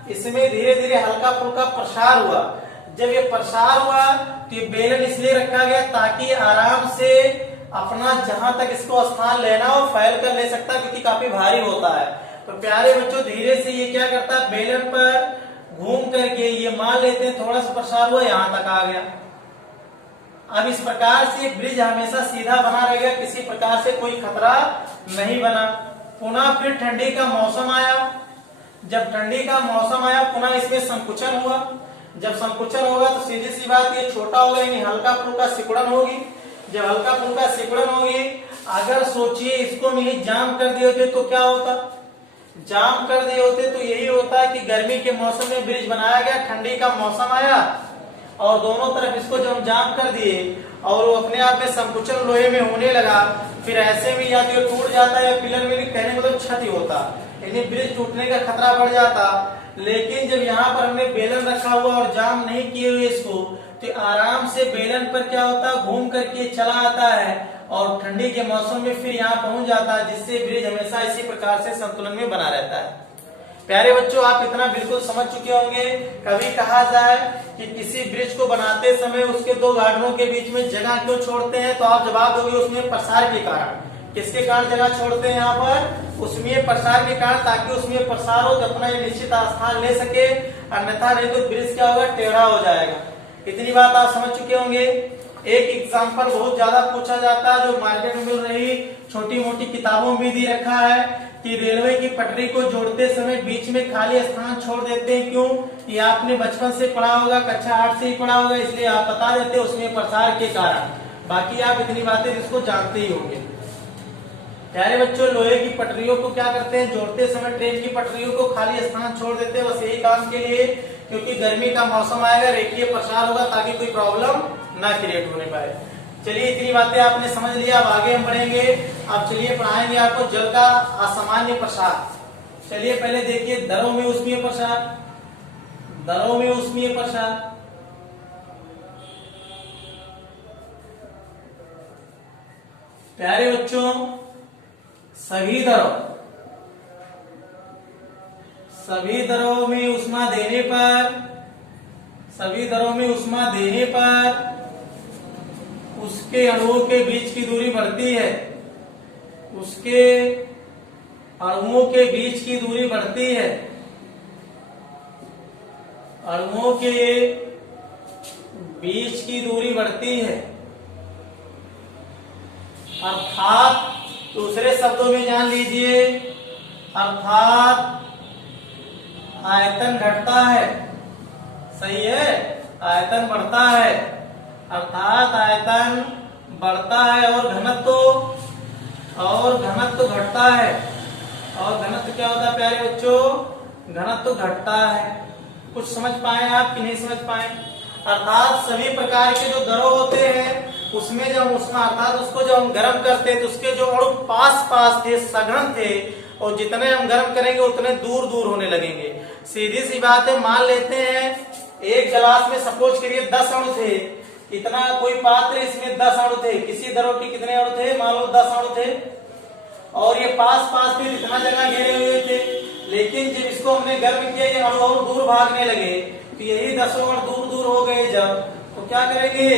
इसमें धीरे धीरे हल्का फुल्का प्रसार हुआ। जब ये प्रसार हुआ तो ये बेलन इसलिए रखा गया ताकि आराम से अपना जहां तक इसको स्थान लेना हो फैल कर ले सकता, क्योंकि काफी भारी होता है। तो प्यारे बच्चों धीरे से ये क्या करता है, बेलन पर घूम करके ये मान लेते हैं थोड़ा सा प्रसार हुआ, यहाँ तक आ गया। अब इस प्रकार से ब्रिज हमेशा सीधा बना रहेगा, किसी प्रकार से कोई खतरा नहीं बना। पुनः फिर ठंडी का मौसम आया, जब ठंडी का मौसम आया पुनः इसमें संकुचन हुआ। जब संकुचन होगा तो सीधी सी बात ये छोटा होगा, यानी हल्का फुल्का सिकुड़न होगी। जब हल्का फुल्का सिकुड़न होगी, अगर सोचिए इसको नहीं जाम कर दिए होते तो क्या होता, जाम कर दिए होते तो यही होता है कि गर्मी के मौसम में ब्रिज बनाया गया, ठंडी का मौसम आया और दोनों तरफ इसको जब हम जाम कर दिए और वो अपने आप में संकुचन लोहे में होने लगा, फिर ऐसे में या तो टूट जाता है या पिलर में भी कहने मतलब क्षति होता, यानी ब्रिज टूटने का खतरा बढ़ जाता। लेकिन जब यहाँ पर हमने बेलन रखा हुआ और जाम नहीं किए हुए इसको, तो आराम से बेलन पर क्या होता है घूम करके चला आता है और ठंडी के मौसम में फिर यहाँ पहुंच जाता है, जिससे ब्रिज हमेशा इसी प्रकार से संतुलन में बना रहता है। प्यारे बच्चों, आप इतना बिल्कुल समझ चुके होंगे। कभी कहा जाए कि किसी ब्रिज को बनाते समय उसके दो गार्डरों के बीच में जगह क्यों छोड़ते हैं, तो आप जवाब दोगे उसमें प्रसार के कारण। किसके कारण जगह छोड़ते हैं यहाँ पर? उसमें प्रसार के कारण, ताकि उसमें प्रसार हो तो अपना ये निश्चित स्थान ले सके, अन्यथा नहीं तो ब्रिज क्या होगा, टेढ़ा हो जाएगा। इतनी बात आप समझ चुके होंगे। एक एग्जाम्पल बहुत ज्यादा पूछा जाता है, जो मार्केट में मिल रही छोटी मोटी किताबों में भी रखा है कि रेलवे की पटरी को जोड़ते समय बीच में खाली स्थान छोड़ देते हैं, क्यों? ये आपने बचपन से पढ़ा होगा, कक्षा 8 से ही पढ़ा होगा, इसलिए आप बता देते हैं उसमें प्रसार के कारण। बाकी आप इतनी बातें इसको जानते ही होंगे। प्यारे बच्चों, लोहे की पटरियों को क्या करते हैं, जोड़ते समय ट्रेन की पटरियों को खाली स्थान छोड़ देते हैं, बस यही काम के लिए, क्योंकि गर्मी का मौसम आएगा, रेखीय प्रसार होगा, ताकि कोई प्रॉब्लम ना क्रिएट होने पाए। चलिए, इतनी बातें आपने समझ लिया। अब आगे हम बढ़ेंगे। अब चलिए पढ़ाएंगे आपको जल का असामान्य प्रसार। चलिए पहले देखिए दरों में उष्मीय प्रसार। दरों में उष्मीय प्रसार, प्यारे बच्चों, सभी दरों में उष्मा देने पर उसके अणुओं के बीच की दूरी बढ़ती है। उसके अणुओं के बीच की दूरी बढ़ती है। अणुओं के बीच की दूरी बढ़ती है, अर्थात दूसरे शब्दों में जान लीजिए, अर्थात आयतन घटता है। सही है, आयतन बढ़ता है, अर्थात आयतन बढ़ता है और घनत्व घटता है। और घनत्व क्या होता है प्यारे बच्चों? घनत्व घटता है। कुछ समझ पाए आप कि नहीं समझ पाए? अर्थात सभी प्रकार के जो दरों होते हैं उसमें जब उष्मा, अर्थात उसको जब हम गर्म करते हैं तो उसके जो अणु पास थे, सघन थे, और जितने हम गर्म करेंगे उतने दूर दूर होने लगेंगे। सीधी सी बात है, मान लेते हैं एक गिलास में सपोज करिए 10 अणु थे, इतना कोई पात्र, इसमें 10 अणु थे। किसी दरों के कितने अणु थे? मान लो 10 अणु थे, और ये पास थे, इतना जगह घेरे हुए थे। लेकिन जब इसको हमने गर्म किया, ये अणु और दूर भागने लगे, तो यही 10 अणु दूर हो गए जब, तो क्या करेंगे?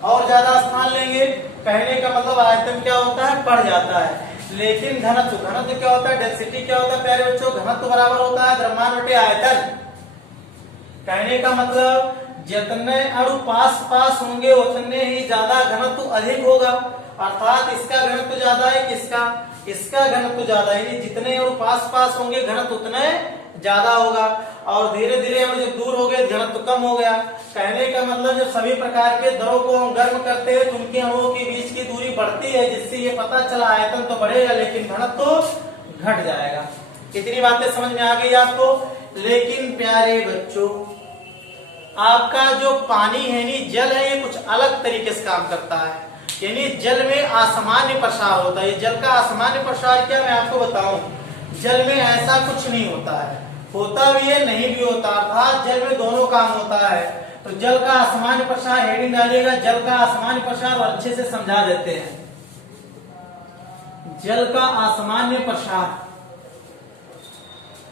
और ज्यादा स्थान लेंगे। कहने का मतलब आयतन क्या होता है? बढ़ जाता है। लेकिन घनत्व क्या होता है? डेंसिटी क्या होता है प्यारे बच्चों? घनत्व बराबर होता है द्रव्यमान बटे आयतन। कहने का मतलब जितने अणु पास होंगे उतने ही ज्यादा घनत्व अधिक होगा। अर्थात इसका घनत्व ज्यादा है, इसका घनत्व ज्यादा है। जितने अणु पास होंगे घनत्व उतने ज्यादा होगा, और धीरे धीरे अणु जब दूर हो गए घनत्व कम हो गया। कहने का मतलब जब सभी प्रकार के दरों को हम गर्म करते हैं तो उनके अणुओं के बीच की दूरी बढ़ती है, जिससे ये पता चला आयतन तो बढ़ेगा लेकिन घनत्व तो घट जाएगा। कितनी बातें समझ में आ गई आपको? लेकिन प्यारे बच्चों, आपका जो पानी है नी, जल है, ये कुछ अलग तरीके से काम करता है। यानी जल में असामान्य प्रसार होता है। जल का असामान्य प्रसार क्या, मैं आपको बताऊं। जल में ऐसा कुछ नहीं होता है, होता भी है नहीं भी होता, अर्थात जल में दोनों काम होता है। तो जल का असामान्य प्रसार हेडिंग डालिएगा, जल का असामान्य प्रसार, और अच्छे से समझा देते हैं। जल का असामान्य प्रसार,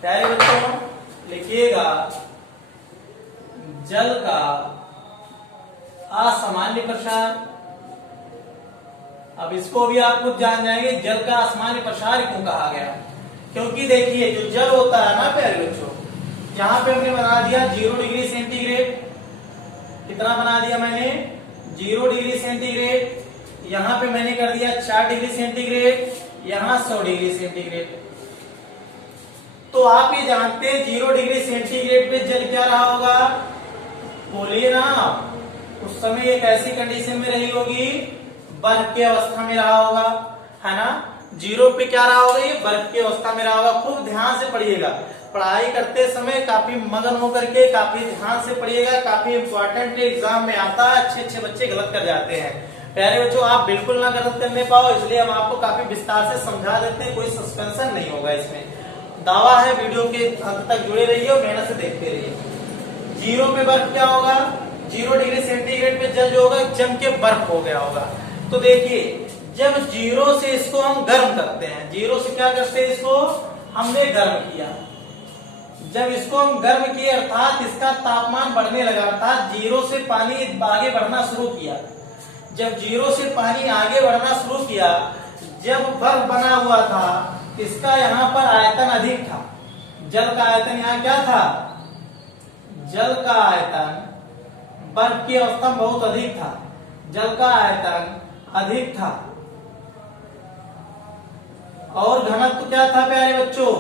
प्यारे बच्चों लिखिएगा, जल का असामान्य प्रसार। अब इसको भी आप खुद जान जाएंगे जल का असामान्य प्रसार क्यों कहा गया। क्योंकि देखिए जो जल होता है ना प्यारे बच्चों, जहां पे हमने बना दिया 0 डिग्री सेंटीग्रेड, कितना बना दिया मैंने? 0 डिग्री सेंटीग्रेड। यहाँ पे मैंने कर दिया 4 डिग्री सेंटीग्रेड, यहाँ 100 डिग्री सेंटीग्रेड। तो आप ये जानते हैं 0 डिग्री सेंटीग्रेड पे जल क्या रहा होगा? बोलिए ना, उस समय एक ऐसी कंडीशन में रही होगी, बर्फ की अवस्था में रहा होगा, है ना। जीरो पे क्या रहा होगा, ये बर्फ की अवस्था में रहा होगा। खूब ध्यान से पढ़िएगा, पढ़ाई करते समय काफी मगन होकर के काफी ध्यान से पढ़िएगा, काफी इंपॉर्टेंट एग्जाम में आता है। अच्छे अच्छे बच्चे गलत कर जाते हैं। प्यारे बच्चों, आप बिल्कुल ना गलत करने पाओ, इसलिए हम आपको काफी विस्तार से समझा देते हैं, कोई सस्पेंशन नहीं होगा इसमें, दावा है। वीडियो के अंत तक जुड़े रहिए और मेहनत से देखते रहिए। जीरो पे बर्फ क्या होगा, 0 डिग्री सेंटीग्रेड पे जल जो होगा जम के बर्फ हो गया होगा। तो देखिए, जब जीरो से इसको हम गर्म करते हैं, जीरो से क्या करते हैं, इसको हमने गर्म किया। जब इसको हम गर्म किए अर्थात इसका तापमान बढ़ने लगा, अर्थात जीरो से पानी आगे बढ़ना शुरू किया। जब जीरो से पानी आगे बढ़ना शुरू किया, जब बर्फ बना हुआ था, इसका यहाँ पर आयतन अधिक था। जल का आयतन यहाँ क्या था, जल का आयतन बर्फ की अवस्था में बहुत अधिक था, जल का आयतन अधिक था। और घनत्व क्या था प्यारे बच्चों,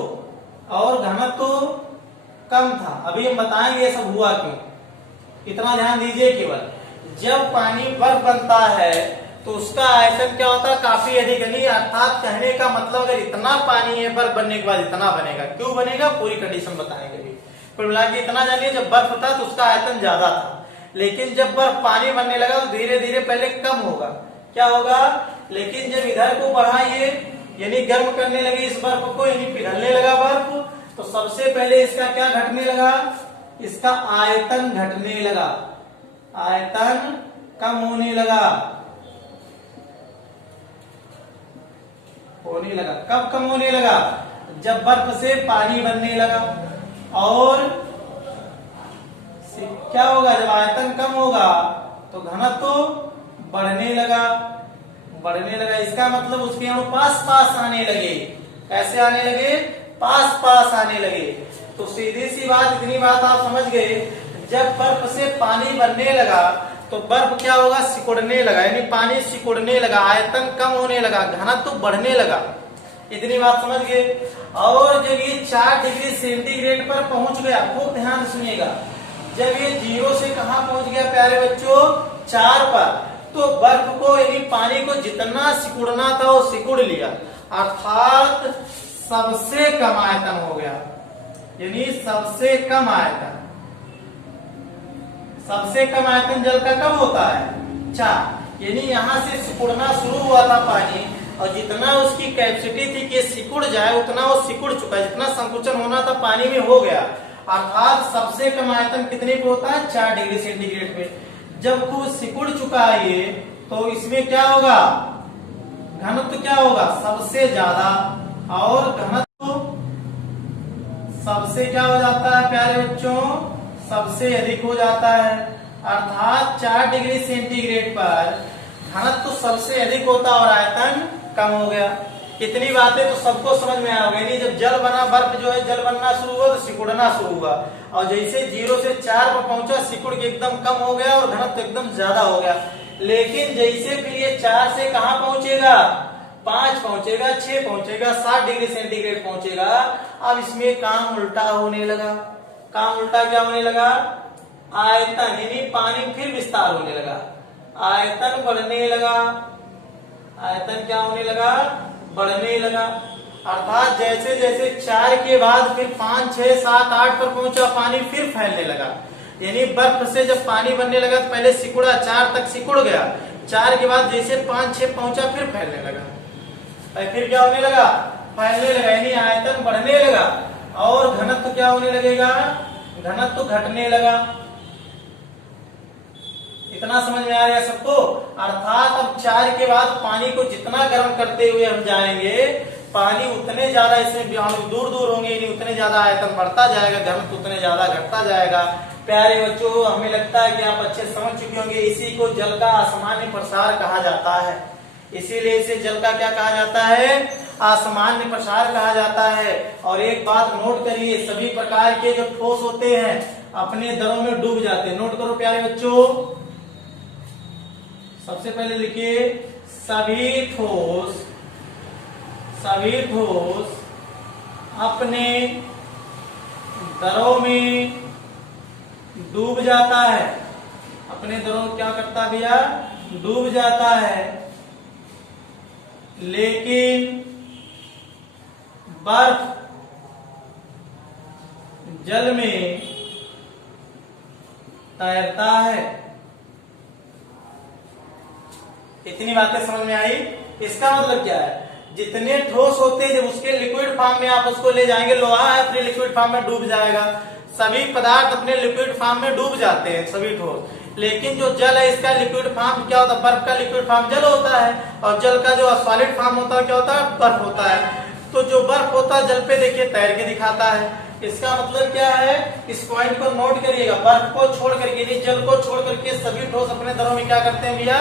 और घनत्व कम था। अभी हम बताएंगे ये सब हुआ क्यों, इतना ध्यान दीजिए केवल। जब पानी बर्फ बनता है तो उसका आयतन क्या होता है, काफी अधिक, यानी अर्थात कहने का मतलब अगर इतना पानी है बर्फ बनने के बाद इतना बनेगा। क्यों बनेगा, पूरी कंडीशन बताएंगे अभी। कुल मिला के इतना जानिए, जब बर्फ था तो उसका आयतन ज्यादा था, लेकिन जब बर्फ पानी बनने लगा तो धीरे धीरे पहले कम होगा, क्या होगा, लेकिन जब इधर को बढ़ाइए यानी गर्म करने लगे इस बर्फ को, यानी पिघलने लगा बर्फ, तो सबसे पहले इसका क्या घटने लगा, इसका आयतन घटने लगा, आयतन कम होने लगा, कब कम होने लगा, जब बर्फ से पानी बनने लगा। और क्या होगा, जब आयतन कम होगा तो घनत्व बढ़ने लगा, बढ़ने लगा। इसका मतलब उसके अणु पास पास आने लगे। कैसे आने लगे, पास पास आने लगे। तो सीधी सी बात, इतनी बात आप समझ गए, जब बर्फ से पानी बनने लगा तो बर्फ क्या होगा, सिकुड़ने लगा, यानी पानी सिकुड़ने लगा, आयतन कम होने लगा, घनत्व बढ़ने लगा। इतनी बात समझ गए। और जब ये 4 डिग्री सेंटीग्रेड पर पहुंच गया, खूब ध्यान सुनिएगा, जब ये जीरो से कहा पहुंच गया प्यारे बच्चों, 4 पर, तो बर्फ को यानी पानी को जितना सिकुड़ना था वो सिकुड़ लिया, अर्थात सबसे कम आयतन हो गया, यानी सबसे कम आयतन। सबसे कम आयतन जल का कब होता है, 4, यानी यहां से सिकुड़ना शुरू हुआ था पानी, और जितना उसकी कैपेसिटी थी कि सिकुड़ जाए उतना वो सिकुड़ चुका, जितना संकुचन होना था पानी में हो गया, अर्थात सबसे कम आयतन कितने पे होता है, 4 डिग्री सेंटीग्रेड पे। जब खूब सिकुड़ चुका है ये, तो इसमें क्या होगा, घनत्व क्या होगा, सबसे ज्यादा, और घनत्व सबसे क्या हो जाता है प्यारे बच्चों, सबसे अधिक हो जाता है। अर्थात 4 डिग्री सेंटीग्रेड पर घनत्व सबसे अधिक होता और आयतन कम हो गया। इतनी बातें तो सबको समझ में आ गई। जब जल बना, बर्फ जो है जल बनना शुरू हुआ तो सिकुड़ना शुरू हुआ, और जैसे 0 से 4 पर पहुंचा, सिकुड़ के एकदम कम हो गया और घनत्व एकदम ज्यादा हो गया। लेकिन जैसे फिर ये 4 से कहां पहुंचेगा, 5 पहुंचेगा, 6 पहुंचेगा, 7 डिग्री सेंटीग्रेड पहुंचेगा। अब इसमें काम उल्टा होने लगा। काम उल्टा क्या होने लगा, आयतन यानी पानी फिर विस्तार होने लगा, आयतन बढ़ने लगा, आयतन क्या होने लगा, बढ़ने लगा। अर्थात जैसे जैसे 4 के बाद फिर 5, 6, 7, 8 पर पहुंचा, पानी फिर फैलने लगा। यानी बर्फ से जब पानी बनने लगा तो पहले सिकुड़ा, 4 तक सिकुड़ गया, 4 के बाद जैसे 5, 6 पहुंचा फिर फैलने लगा, फिर क्या होने लगा, फैलने लगा, यानी आयतन बढ़ने लगा। और घनत्व क्या होने लगेगा, घनत्व घटने लगा। इतना समझ में आ गया सबको। अर्थात अब 4 के बाद पानी को जितना गर्म करते हुए हम जाएंगे, पानी उतने ज्यादा इसमें दूर दूर होंगे, उतने ज्यादा आयतन बढ़ता जाएगा, घनत्व उतने ज्यादा घटता जाएगा। प्यारे बच्चों, हमें लगता है कि आप अच्छे समझ चुके होंगे। इसी को जल का असामान्य प्रसार कहा जाता है। इसीलिए इसे जल का क्या कहा जाता है, असामान्य प्रसार कहा जाता है। और एक बात नोट करिए, सभी प्रकार के जो ठोस होते हैं अपने दरों में डूब जाते हैं। नोट करो प्यारे बच्चों, सबसे पहले लिखिए, सभी ठोस अपने दरों में डूब जाता है। अपने दरों क्या करता भैया, डूब जाता है। लेकिन बर्फ जल में तैरता है। इतनी बातें समझ में आई। इसका मतलब क्या है, जितने ठोस होते हैं जब उसके लिक्विड फॉर्म में आप उसको ले जाएंगे, लोहा है अपने लिक्विड फॉर्म में डूब जाएगा। सभी पदार्थ अपने लिक्विड फॉर्म में डूब जाते हैं, सभी ठोस। लेकिन जो जल है इसका लिक्विड फॉर्म क्या होता है, बर्फ का लिक्विड फॉर्म जल होता है, और जल का जो सॉलिड फॉर्म होता है क्या होता है, बर्फ होता है। तो जो बर्फ होता है जल पे देखिए तैर के दिखाता है। इसका मतलब क्या है, इस पॉइंट को नोट करिएगा, बर्फ को छोड़ करके, जल को छोड़ करके सभी ठोस अपने दरों में क्या करते हैं भैया,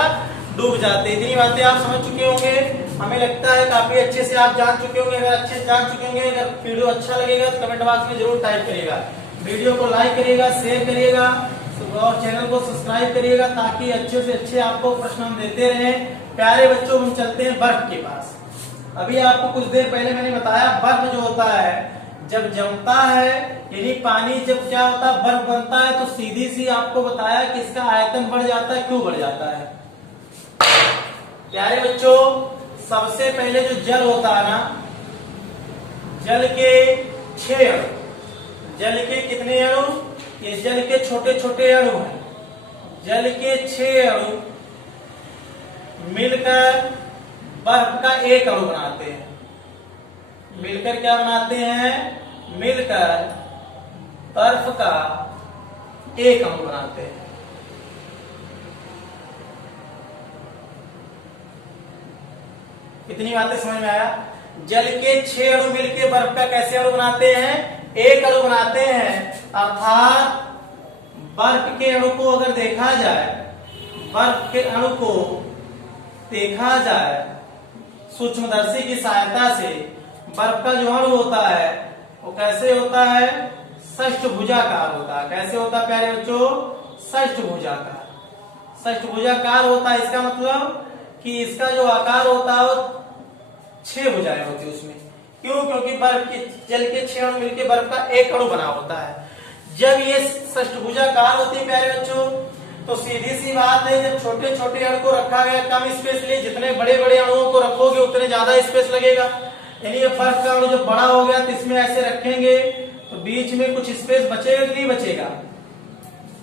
डूब जाते हैं। इतनी बातें आप समझ चुके होंगे, हमें लगता है काफी अच्छे से आप जान चुके होंगे। अगर अच्छे से जान चुके होंगे, अगर वीडियो अच्छा लगेगा तो कमेंट बॉक्स में जरूर टाइप करिएगा, वीडियो को लाइक करिएगा, शेयर करिएगा और चैनल को सब्सक्राइब करिएगा, ताकि अच्छे से अच्छे आपको प्रश्न हम देते रहें। प्यारे बच्चों, हम चलते हैं बर्फ के पास। अभी आपको कुछ देर पहले मैंने बताया, बर्फ जो होता है जब जमता है, यानी पानी जब क्या होता है, बर्फ बनता है, तो सीधी सी आपको बताया कि इसका आयतन बढ़ जाता है। क्यों बढ़ जाता है प्यारे बच्चों, सबसे पहले जो जल होता है ना, जल के 6 अणु, जल के कितने अणु, ये जल के छोटे छोटे अणु हैं। जल के 6 अणु मिलकर बर्फ का एक अणु बनाते हैं। मिलकर क्या बनाते हैं, मिलकर बर्फ का एक अणु बनाते हैं। इतनी बातें समझ में आया। जल के 6 अणु मिलकर बर्फ का कैसे अणु बनाते हैं, एक अणु बनाते हैं। अर्थात बर्फ के अणु को अगर देखा जाए, बर्फ के अणु को देखा जाए सूक्ष्मदर्शी की सहायता से, बर्फ का जो अणु होता है वो कैसे होता है, षष्ठभुजाकार होता है। कैसे होता है प्यारे बच्चों, षष्ठभुजाकार, षष्ठभुजाकार होता है। इसका मतलब कि इसका जो आकार होता है वो 6 भुजाएं होती है उसमें। क्यों, क्योंकि बर्फ के जल के 6 अणु मिलकर बर्फ का एक अणु बना होता है। जब ये षष्ठभुजाकार होती है प्यारे बच्चों, तो सीधी सी बात है, जब छोटे छोटे अणु को रखा गया कम स्पेस लिए, जितने बड़े बड़े अणुओं को रखोगे उतने ज्यादा स्पेस लगेगा। यानी ये बर्फ का अणु जब बड़ा हो गया तो इसमें ऐसे रखेंगे तो बीच में कुछ स्पेस बचेगा कि नहीं बचेगा,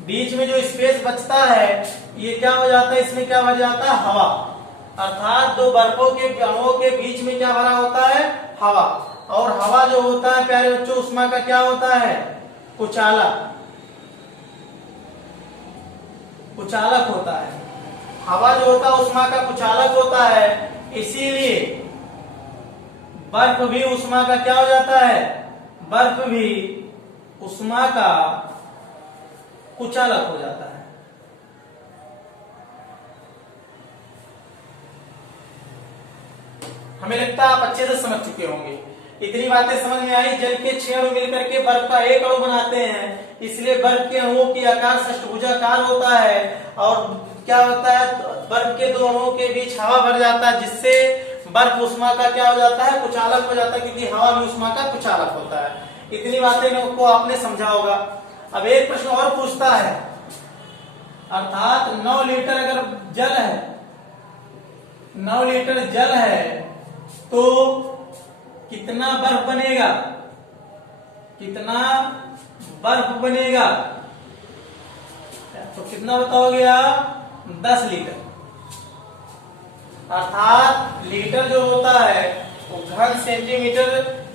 बीच में जो स्पेस बचता है ये क्या हो जाता है, इसमें क्या भर जाता है, हवा। अर्थात दो बर्फों के अणुओं के बीच में क्या भरा होता है, हवा। और हवा जो होता है प्यारे बच्चों, उष्मा का क्या होता है, कुचालक, कुचालक होता है। हवा जो होता है उष्मा का कुचालक होता है। इसीलिए बर्फ भी उष्मा का क्या हो जाता है, बर्फ भी उष्मा का कुचालक हो जाता है। हमें लगता है आप अच्छे से समझ चुके होंगे। इतनी बातें समझ में आई। जल के 6 अणु मिलकर के बर्फ का एक अणु बनाते हैं, इसलिए बर्फ के अणुओं की आकार षष्ठभुजाकार होता है। और क्या होता है, बर्फ के 2 अणुओं के बीच हवा भर जाता है, जिससे बर्फ उष्मा का क्या हो जाता है, कुचालक हो जाता है, क्योंकि हवा भी उष्मा का कुचालक होता है। इतनी बातें को आपने समझा होगा। अब एक प्रश्न और पूछता है, अर्थात 9 लीटर अगर जल है, 9 लीटर जल है तो कितना बर्फ बनेगा, कितना बर्फ बनेगा, तो कितना बताओगे आप, 10 लीटर। अर्थात लीटर जो होता है वो घन सेंटीमीटर,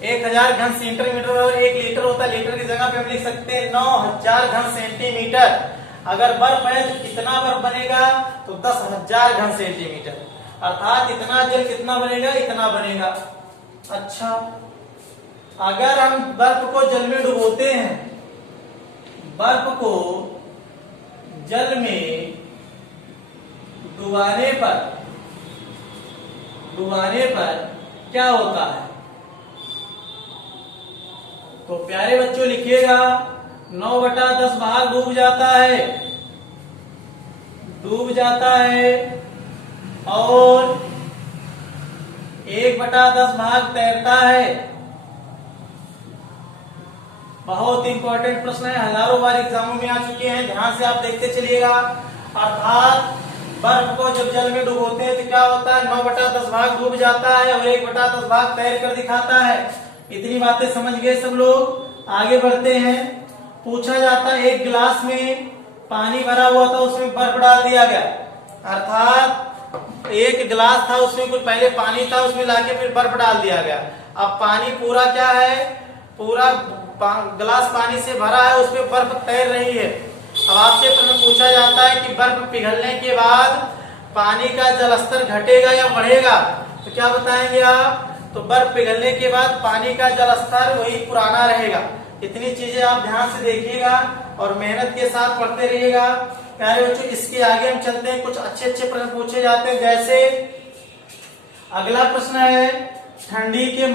1000 घन सेंटीमीटर, और 1 लीटर होता है, लीटर की जगह पे हम लिख सकते हैं 9000 घन सेंटीमीटर। अगर बर्फ है तो कितना बर्फ बनेगा, तो 10,000 घन सेंटीमीटर। अर्थात इतना जल कितना बनेगा, इतना बनेगा। अच्छा, अगर हम बर्फ को जल में डुबोते हैं, बर्फ को जल में डुबाने पर क्या होता है, तो प्यारे बच्चों लिखिएगा 9/10 भाग डूब जाता है, डूब जाता है, और 1/10 भाग तैरता है। बहुत इंपॉर्टेंट प्रश्न है, हजारों बार एग्जामों में आ चुके हैं, ध्यान से आप देखते चलिएगा। अर्थात बर्फ को जब जल में डुबोते हैं तो क्या होता है, 9/10 भाग डूब जाता है और 1/10 भाग तैर कर दिखाता है। इतनी बातें समझ गए सब लोग। आगे बढ़ते हैं। पूछा जाता है एक गिलास में पानी भरा हुआ था, उसमें बर्फ डाल दिया गया, अर्थात एक गिलास था उसमें कुछ पहले पानी था, उसमें लाके फिर बर्फ डाल दिया गया। अब पानी पूरा क्या है, पूरा गिलास पानी से भरा है, उसमें बर्फ तैर रही है। अब आपसे प्रश्न पूछा जाता है कि बर्फ पिघलने के बाद पानी का जलस्तर घटेगा या बढ़ेगा, तो क्या बताएंगे आप? तो बर्फ पिघलने के बाद पानी का जलस्तर वही पुराना रहेगा। इतनी चीजें आप ध्यान से देखिएगा और मेहनत के साथ पढ़ते रहिएगा। प्यारे बच्चों, इसके आगे हम चलते हैं, कुछ अच्छे अच्छे प्रश्न पूछे जाते हैं। जैसे अगला प्रश्न है, ठंडी के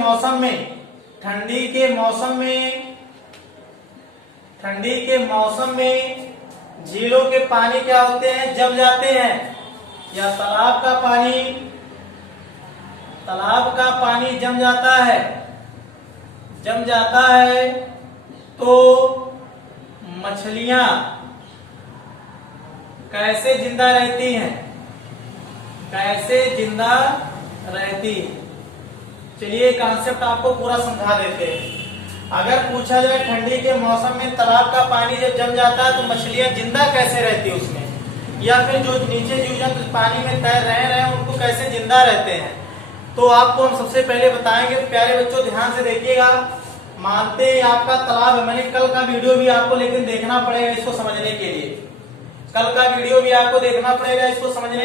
मौसम में झीलों के पानी क्या होते हैं, जम जाते हैं, या तालाब का पानी जम जाता है तो मछलियां कैसे जिंदा रहती हैं? चलिए कॉन्सेप्ट आपको पूरा समझा देते हैं। अगर पूछा जाए ठंडी के मौसम में तालाब का पानी जब जम जाता है तो मछलियां जिंदा कैसे रहती है उसमें, या फिर जो नीचे जीव जंतु पानी में तैर रहे हैं उनको कैसे जिंदा रहते हैं, तो आपको हम सबसे पहले बताएंगे। प्यारे बच्चों ध्यान से देखिएगा। मानते हैं आपका तालाब है, मैंने कल का वीडियो भी आपको लेकिन देखना पड़ेगा इसको समझने के लिए,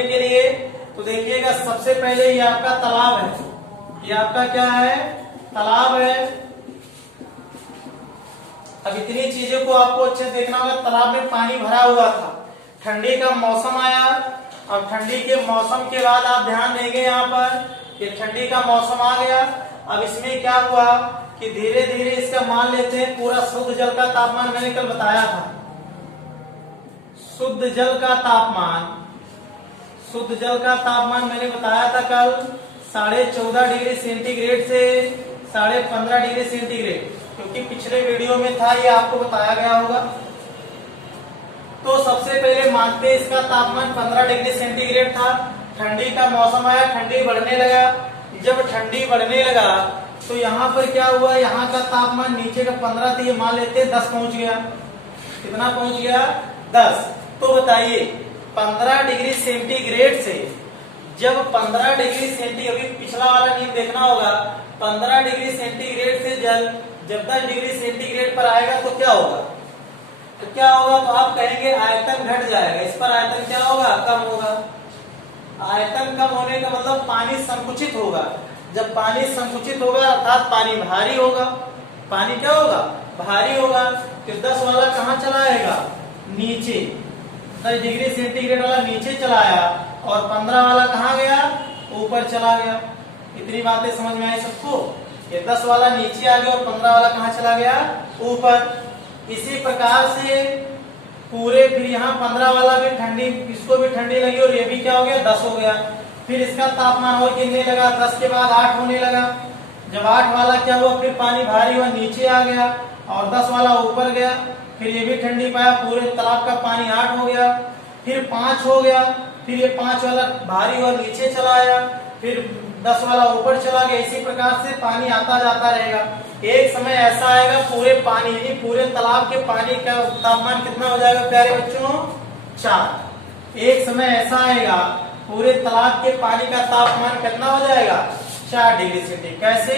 के लिए। तो देखिएगा, सबसे पहले ये आपका तालाब है, ये आपका क्या है, तालाब है। अब इतनी चीजों को आपको अच्छे से देखना होगा। तालाब में पानी भरा हुआ था, ठंडी का मौसम आया। अब ठंडी के मौसम के बाद आप ध्यान देंगे, यहाँ पर ये ठंडी का मौसम आ गया। अब इसमें क्या हुआ कि धीरे धीरे इसका मान लेते हैं पूरा शुद्ध जल का तापमान, मैंने कल बताया था, शुद्ध जल का तापमान मैंने बताया था कल 14.5 डिग्री सेंटीग्रेड से 15.5 डिग्री सेंटीग्रेड, क्योंकि पिछले वीडियो में था, ये आपको बताया गया होगा। तो सबसे पहले मानते हैं इसका तापमान 15 डिग्री सेंटीग्रेड था। ठंडी का मौसम आया, ठंडी बढ़ने लगा। जब ठंडी बढ़ने लगा तो यहाँ पर क्या हुआ, यहाँ का तापमान नीचे का 15 था, ये मान लेते 10 पहुंच गया। कितना पहुंच गया, 10। तो बताइए 15 डिग्री सेंटीग्रेड से, जब 15 डिग्री सेंटीग्रेड, अभी पिछला वाला नियम देखना होगा, 15 डिग्री सेंटीग्रेड से जल जब 10 डिग्री सेंटीग्रेड पर आएगा तो क्या होगा, तो आप कहेंगे आयतन घट जाएगा। इस पर आयतन क्या होगा, कम होगा। आयतन कम होने का मतलब पानी संकुचित होगा। जब पानी संकुचित होगा अर्थात पानी भारी होगा। पानी क्या होगा, भारी होगा। तो 10 वाला कहाँ चला आएगा, नीचे। 10 डिग्री सेंटीग्रेड वाला नीचे चला आया और 15 वाला कहाँ गया, ऊपर चला गया। इतनी बातें समझ में आई सबको। ये 10 वाला नीचे आ गया और 15 वाला कहाँ चला गया, ऊपर। इसी प्रकार से पूरे फिर यहाँ 15 वाला भी ठंडी, इसको भी ठंडी लगी और ये भी क्या हो गया, 10 हो गया। फिर इसका तापमान और गिरने लगा, 10 के बाद 8 होने लगा। जब 8 वाला क्या हुआ, फिर पानी भारी हुआ, नीचे आ गया और 10 वाला ऊपर गया। फिर ये भी ठंडी पाया, पूरे तालाब का पानी 8 हो गया। फिर 5 हो गया, फिर ये 5 वाला भारी हुआ, नीचे चला आया। फिर 10 वाला ऊपर चला गया। इसी प्रकार से पानी आता जाता रहेगा। एक समय ऐसा आएगा पूरे पानी, यानी पूरे तालाब के पानी का तापमान कितना हो जाएगा प्यारे बच्चों, 4। एक समय ऐसा आएगा पूरे तालाब के पानी का तापमान कितना हो जाएगा, 4 डिग्री सेंटीग्रेड। कैसे,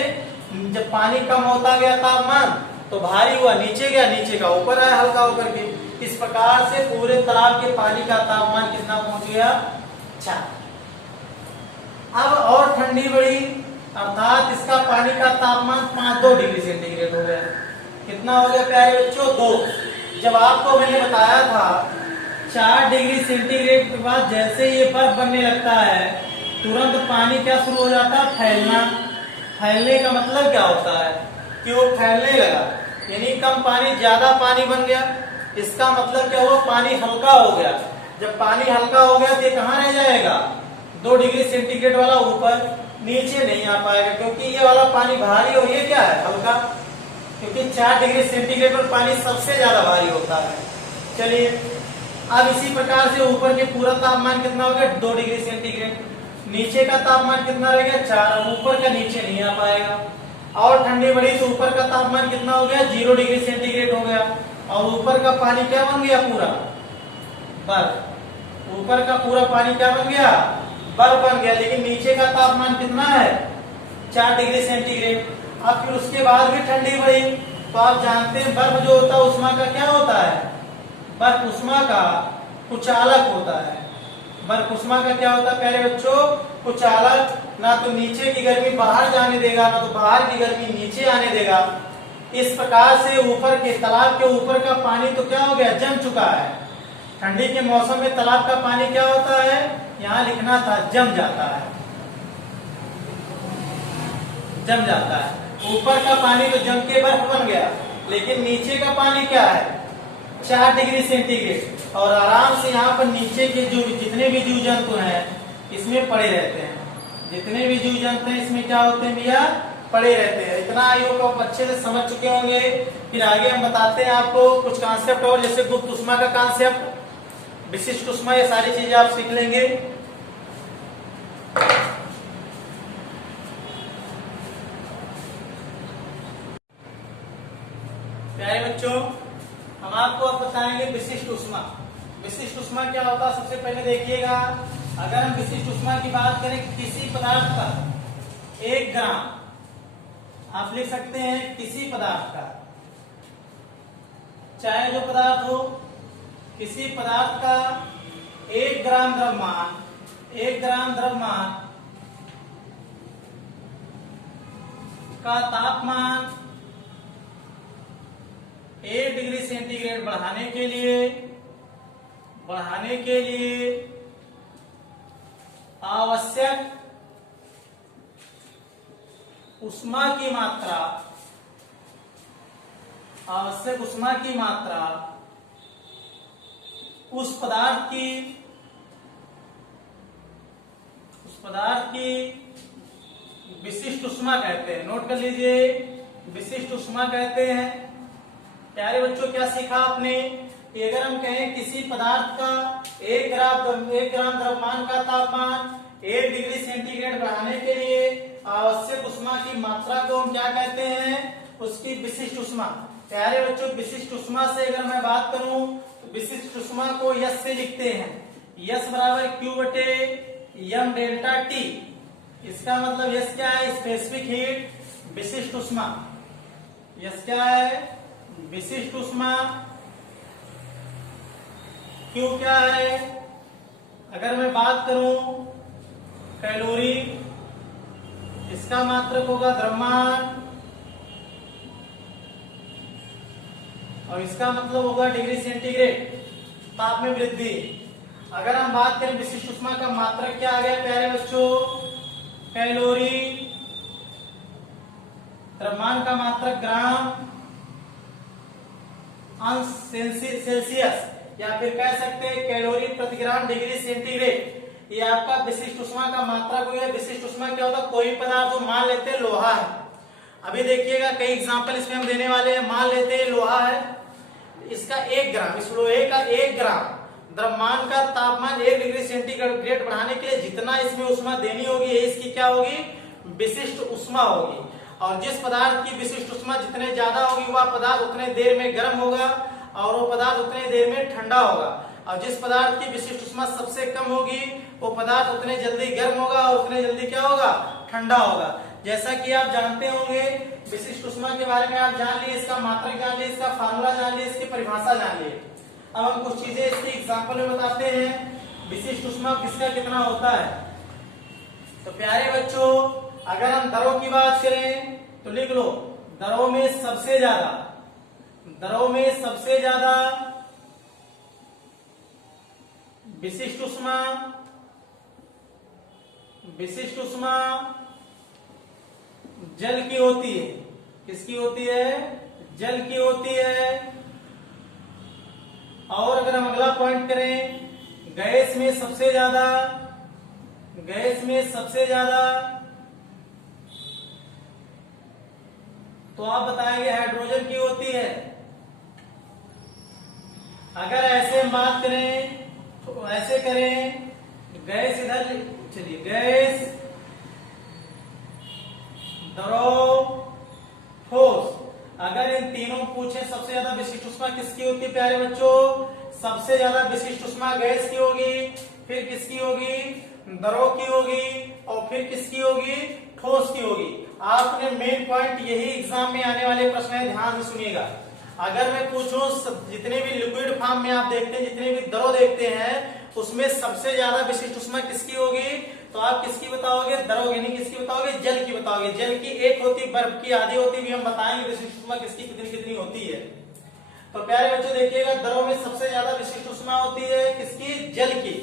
जब पानी कम होता गया तापमान तो भारी हुआ, नीचे गया, नीचे का ऊपर आया हल्का होकर के। इस प्रकार से पूरे तालाब के पानी का तापमान कितना पहुंच गया, 4। अब और ठंडी बढ़ी, अर्थात इसका पानी का तापमान 5-2 डिग्री सेंटीग्रेड हो गया। कितना हो गया प्यारे बच्चों, 2। जब आपको मैंने बताया था 4 डिग्री सेंटीग्रेड के बाद जैसे ये बर्फ बनने लगता है तुरंत पानी क्या शुरू हो जाता है, फैलना। फैलने का मतलब क्या होता है कि वो फैलने लगा, यानी कम पानी ज्यादा पानी बन गया। इसका मतलब क्या हुआ, पानी हल्का हो गया। जब पानी हल्का हो गया तो ये कहाँ रह जाएगा, 2 डिग्री सेंटीग्रेड वाला ऊपर, नीचे नहीं आ पाएगा, क्योंकि ये वाला पानी भारी और ये क्या है, हल्का। क्योंकि 4 डिग्री सेंटीग्रेड पर पानी सबसे ज्यादा भारी होता है। चलिए, अब इसी प्रकार से ऊपर के पूरा तापमान कितना हो गया, 2 डिग्री सेंटीग्रेड। नीचे का तापमान कितना रहेगा, 4। ऊपर का नीचे नहीं आ पाएगा। और ठंडी बढ़ी तो ऊपर का तापमान कितना हो गया, 0 डिग्री सेंटीग्रेड हो गया। और ऊपर का पानी क्या बन गया, पूरा बर्फ। ऊपर का पूरा पानी क्या बन गया, बर्फ बन गया। लेकिन नीचे का तापमान कितना है, 4 डिग्री सेंटीग्रेड। अब फिर उसके बाद भी ठंडी बढ़ी तो आप जानते हैं बर्फ जो होता है उष्मा का क्या होता है, बर्फ उष्मा का कुचालक होता है। बर्फ उष्मा का क्या होता है प्यारे बच्चों, कुचालक। ना तो नीचे की गर्मी बाहर जाने देगा, ना तो बाहर की गर्मी नीचे आने देगा। इस प्रकार से ऊपर के तालाब के ऊपर का पानी तो क्या हो गया, जम चुका है। ठंडी के मौसम में तालाब का पानी क्या होता है, यहाँ लिखना था जम जाता है, जम जाता है। ऊपर का पानी तो जम के बर्फ बन गया, लेकिन नीचे का पानी क्या है, 4 डिग्री सेंटीग्रेड। और आराम से यहाँ पर नीचे के जो जितने भी जीव जंतु हैं इसमें पड़े रहते हैं। जितने भी जीव जंतु हैं इसमें क्या होते हैं भैया, पड़े रहते हैं। इतना आयु को आप अच्छे से समझ चुके होंगे। फिर आगे हम बताते हैं आपको कुछ कॉन्सेप्ट और, जैसे गुप्त उष्मा का कॉन्सेप्ट, विशिष्ट उष्मा, ये सारी चीजें आप सीख लेंगे। प्यारे बच्चों, हम आपको अब बताएंगे विशिष्ट उष्मा। विशिष्ट उष्मा क्या होता है, सबसे पहले देखिएगा, अगर हम विशिष्ट उष्मा की बात करें, किसी पदार्थ का 1 ग्राम, आप लिख सकते हैं किसी पदार्थ का, चाहे जो पदार्थ हो, किसी पदार्थ का 1 ग्राम द्रव्यमान, 1 ग्राम द्रव्यमान का तापमान 1 डिग्री सेंटीग्रेड बढ़ाने के लिए आवश्यक उष्मा की मात्रा, आवश्यक उष्मा की मात्रा उस पदार्थ की विशिष्ट उष्मा कहते हैं। नोट कर लीजिए, विशिष्ट उष्मा कहते हैं। प्यारे बच्चों, क्या सीखा आपने कि अगर हम कहें किसी पदार्थ का 1 ग्राम द्रव्यमान का तापमान 1 डिग्री सेंटीग्रेड बढ़ाने के लिए आवश्यक उष्मा की मात्रा को हम क्या कहते हैं, उसकी विशिष्ट उष्मा। प्यारे बच्चों, विशिष्ट उष्मा से अगर मैं बात करूं तो विशिष्ट उष्मा को यस से लिखते हैं, यस बराबर Q बटे m डेल्टा T। इसका मतलब यस क्या है, स्पेसिफिक हीट, विशिष्ट उष्मा। यस क्या है, विशिष्ट उष्मा। Q क्या है, अगर मैं बात करूं कैलोरी, इसका मात्रक होगा द्रव्यमान, और इसका मतलब होगा डिग्री सेंटीग्रेड, ताप में वृद्धि। अगर हम बात करें विशिष्ट उष्मा का मात्रक क्या आ गया प्यारे बच्चों, कैलोरी, द्रव्यमान का मात्रक ग्राम, अंश सेल्सियस, या फिर कह सकते हैं कैलोरी प्रति ग्राम डिग्री सेंटीग्रेड। ये आपका विशिष्ट उष्मा का मात्रक हो गया। विशिष्ट उष्मा क्या होता है, कोई पदार्थ हो, मान लेते हैं लोहा है। अभी देखिएगा कई एग्जांपल इसमें हम देने वाले हैं। मान लेते हैं लोहा है, इसका 1 ग्राम, इस लोहे का 1 ग्राम द्रव्यमान का तापमान 1 डिग्री सेंटीग्रेड बढ़ाने के लिए जितना इसमें उष्मा देनी होगी, ये इसकी क्या होगी, विशिष्ट उष्मा होगी। और जिस पदार्थ की विशिष्ट उष्मा जितने ज्यादा होगी वह पदार्थ उतने देर में गर्म होगा और वो पदार्थ उतने देर में ठंडा होगा। और जिस पदार्थ की विशिष्ट उष्मा सबसे कम होगी वो पदार्थ उतने जल्दी गर्म होगा और उतने जल्दी क्या होगा, ठंडा होगा। जैसा कि आप जानते होंगे विशिष्ट उष्मा के बारे में आप जान लिए, इसका मात्रक जान लिए, इसका फार्मूला जान लिए, इसकी परिभाषा जान लिए। अब हम कुछ चीजें इसके एग्जाम्पल में बताते हैं, विशिष्ट उष्मा किसका कितना होता है। तो प्यारे बच्चों, अगर हम दरों की बात करें तो लिख लो, दरों में सबसे ज्यादा विशिष्ट उष्मा जल की होती है। किसकी होती है, जल की होती है। और अगर हम अगला पॉइंट करें, गैस में सबसे ज्यादा तो आप बताएंगे हाइड्रोजन की होती है। अगर ऐसे हम बात करें तो ऐसे करें, गैस इधर चलिए, गैस, द्रव ठोस। अगर इन तीनों पूछे सबसे ज्यादा विशिष्ट ऊष्मा किसकी होती है प्यारे बच्चों, सबसे ज्यादा विशिष्ट ऊष्मा गैस की होगी, फिर किसकी होगी, द्रव की होगी, और फिर किसकी होगी, ठोस की होगी। आपने मेन पॉइंट यही एग्जाम में आने वाले प्रश्न है, ध्यान से सुनिएगा। अगर मैं पूछूं जितने भी लिक्विड फॉर्म में आप देखते हैं, जितने भी द्रव देखते हैं, उसमें सबसे ज्यादा विशिष्ट ऊष्मा किसकी होगी, तो आप किसकी बताओगे, द्रव यानी किसकी बताओगे, जल की बताओगे। जल की एक होती, बर्फ की आधी होती, भी हम बताएंगे विशिष्ट ऊष्मा किसकी कितनी कितनी होती है। तो प्यारे बच्चों देखिएगा, द्रव में सबसे ज्यादा विशिष्ट ऊष्मा होती है किसकी, जल की,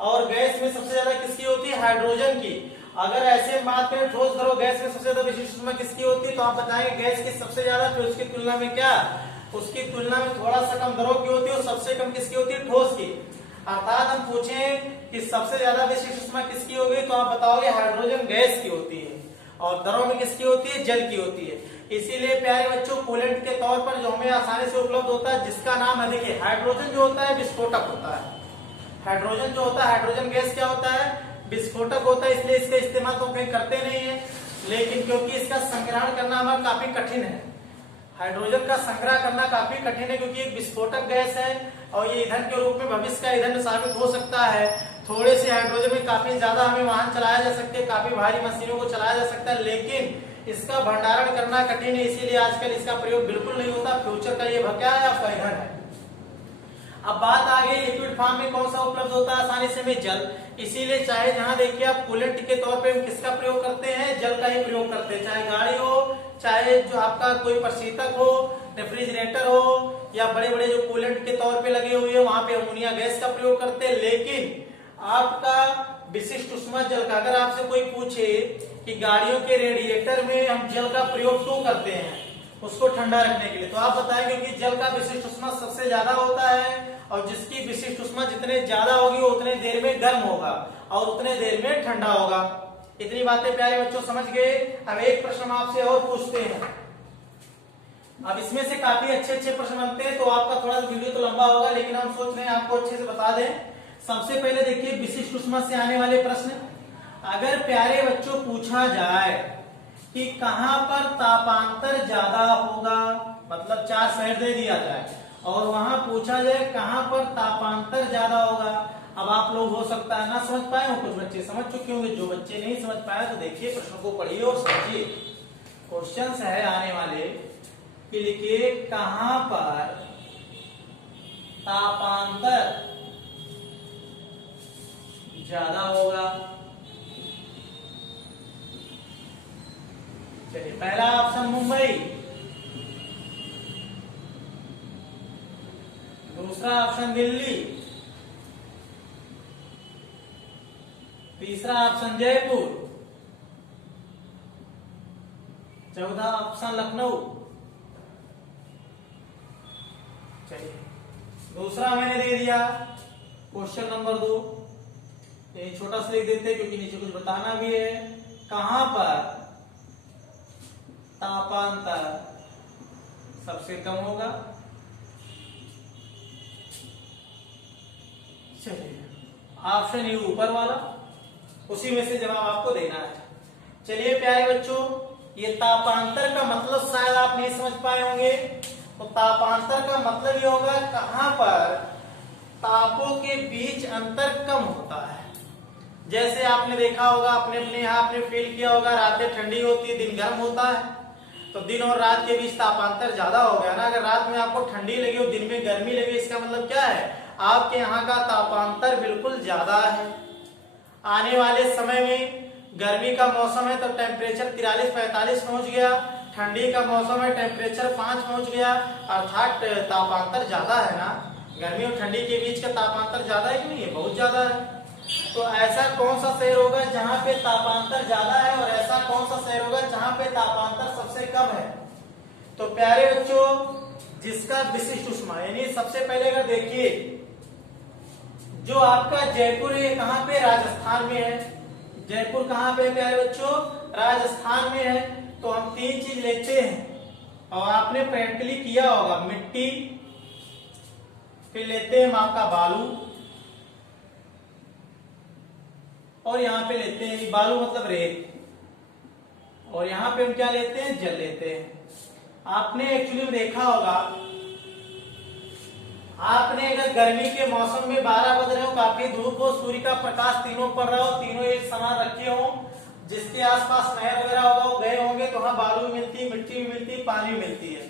और गैस में सबसे ज्यादा किसकी होती है, हाइड्रोजन की। अगर ऐसे बात करें ठोस द्रव गैस में सबसे ज्यादा विशिष्ट ऊष्मा किसकी होती है, तो आप बताएंगे गैस की सबसे ज्यादा, फिर उसकी तुलना में क्या, उसकी तुलना में थोड़ा सा कम द्रव की होती है, और सबसे कम किसकी होती है, ठोस की। अर्थात हम पूछें कि सबसे ज्यादा विशिष्ट ऊष्मा किसकी होगी, तो आप बताओगे हाइड्रोजन गैस की होती है, और द्रव में किसकी होती है, जल की होती है। इसीलिए प्यारे बच्चों कूलेंट के तौर पर जो हमें आसानी से उपलब्ध होता है, जिसका नाम है, देखिए हाइड्रोजन जो होता है विस्फोटक होता है। हाइड्रोजन जो होता है, हाइड्रोजन गैस क्या होता है, विस्फोटक होता है, इसलिए इसका इस्तेमाल तो कहीं करते नहीं है, लेकिन क्योंकि इसका संग्रहण करना हमारा काफी कठिन है, हाइड्रोजन का संग्रह करना काफी कठिन है, क्योंकि एक विस्फोटक गैस है और ये ईंधन के रूप में भविष्य का ईंधन साबित हो सकता है। थोड़े से हाइड्रोजन में काफी ज्यादा हमें वाहन चलाया जा सकते हैं, काफी भारी मशीनों को चलाया जा सकता है, लेकिन इसका भंडारण करना कठिन है, इसीलिए आजकल इसका प्रयोग बिल्कुल नहीं होता। फ्यूचर का ये क्या है, आपका ईंधन है। अब बात आ गई लिक्विड फॉर्म में कौन सा उपलब्ध होता है आसानी से, में जल। इसीलिए चाहे जहां देखिए आप कूलेंट के तौर पे हम किसका प्रयोग करते हैं, जल का ही प्रयोग करते हैं, चाहे गाड़ी हो, चाहे जो आपका कोई प्रशीतक हो, रेफ्रिजरेटर हो, या बड़े बड़े जो कूलेंट के तौर पे लगे हुए हैं वहां पे अमोनिया गैस का प्रयोग करते हैं। लेकिन आपका विशिष्ट ऊष्मा जल का, अगर आपसे कोई पूछे कि गाड़ियों के रेडिएटर में हम जल का प्रयोग क्यों करते हैं, उसको ठंडा रखने के लिए, तो आप बताएंगे कि जल का विशिष्ट ऊष्मा सबसे ज्यादा होता है, और जिसकी विशिष्ट ऊष्मा जितने ज्यादा होगी वो उतने देर में गर्म होगा और उतने देर में ठंडा होगा। इतनी बातें प्यारे बच्चों समझ गए। अब एक प्रश्न आपसे और पूछते हैं। अब इसमें से काफी अच्छे अच्छे प्रश्न बनते हैं, तो आपका थोड़ा वीडियो तो लंबा होगा, लेकिन हम सोच रहे हैं आपको अच्छे से बता दें। सबसे पहले देखिए विशिष्ट ऊष्मा से आने वाले प्रश्न। अगर प्यारे बच्चों पूछा जाए कि कहां पर तापांतर ज्यादा होगा, मतलब 4 शहर दे दिया जाए और वहां पूछा जाए कहां पर तापांतर ज्यादा होगा। अब आप लोग हो सकता है ना समझ पाए हो, कुछ बच्चे समझ चुके होंगे, जो बच्चे नहीं समझ पाए तो देखिए प्रश्न को पढ़िए और समझिए। क्वेश्चन है आने वाले कि लिखिए कहां पर तापांतर ज्यादा होगा। चलिए पहला ऑप्शन मुंबई, दूसरा ऑप्शन दिल्ली, तीसरा ऑप्शन जयपुर, चौथा ऑप्शन लखनऊ। चलिए दूसरा मैंने दे दिया क्वेश्चन नंबर 2, ये छोटा सा लिख देते हैं क्योंकि नीचे कुछ बताना भी है। कहां पर तापांतर सबसे कम होगा। चलिए ऑप्शन ये ऊपर वाला, उसी में से जवाब आपको देना है। चलिए प्यारे बच्चों, ये तापांतर का मतलब शायद आप नहीं समझ पाए होंगे। तो तापांतर का मतलब ये होगा कहां पर तापों के बीच अंतर कम होता है। जैसे आपने देखा होगा, अपने यहाँ आपने फील किया होगा, रातें ठंडी होती है, दिन गर्म होता है, तो दिन और रात के बीच तापांतर ज्यादा हो गया ना। अगर रात में आपको ठंडी लगी और दिन में गर्मी लगी, इसका मतलब क्या है, आपके यहाँ का तापांतर बिल्कुल ज्यादा है। आने वाले समय में गर्मी का मौसम है तो टेम्परेचर 43-45 पहुंच गया, ठंडी का मौसम है टेम्परेचर 5 पहुंच गया, अर्थात तापांतर ज्यादा है ना। गर्मी और ठंडी के बीच का तापांतर ज्यादा है कि नहीं है, बहुत ज्यादा है। तो ऐसा कौन सा शहर होगा जहां पे तापांतर ज्यादा है, और ऐसा कौन सा शहर होगा जहां पे तापांतर सबसे कम है। तो प्यारे बच्चों, जिसका विशिष्ट ऊष्मा यानी सबसे पहले अगर देखिए जो आपका जयपुर है, कहां पे, राजस्थान में है। जयपुर कहां पे प्यारे बच्चों, राजस्थान में है। तो हम 3 चीज लेते हैं और आपने प्रैक्टिकली किया होगा, मिट्टी, फिर लेते हैं हम आपका बालू, और यहाँ पे लेते हैं बालू मतलब रेत, और यहाँ पे हम क्या लेते हैं, जल लेते हैं। आपने एक्चुअली देखा होगा, आपने अगर गर्मी के मौसम में 12 बज रहे हो, काफी धूप हो, सूर्य का प्रकाश तीनों पड़ रहा हो, तीनों एक समान रखे हो, जिसके आसपास नहर वगैरह होगा वो गए होंगे तो वहां बालू भी मिलती है, मिट्टी भी मिलती है, पानी भी मिलती है।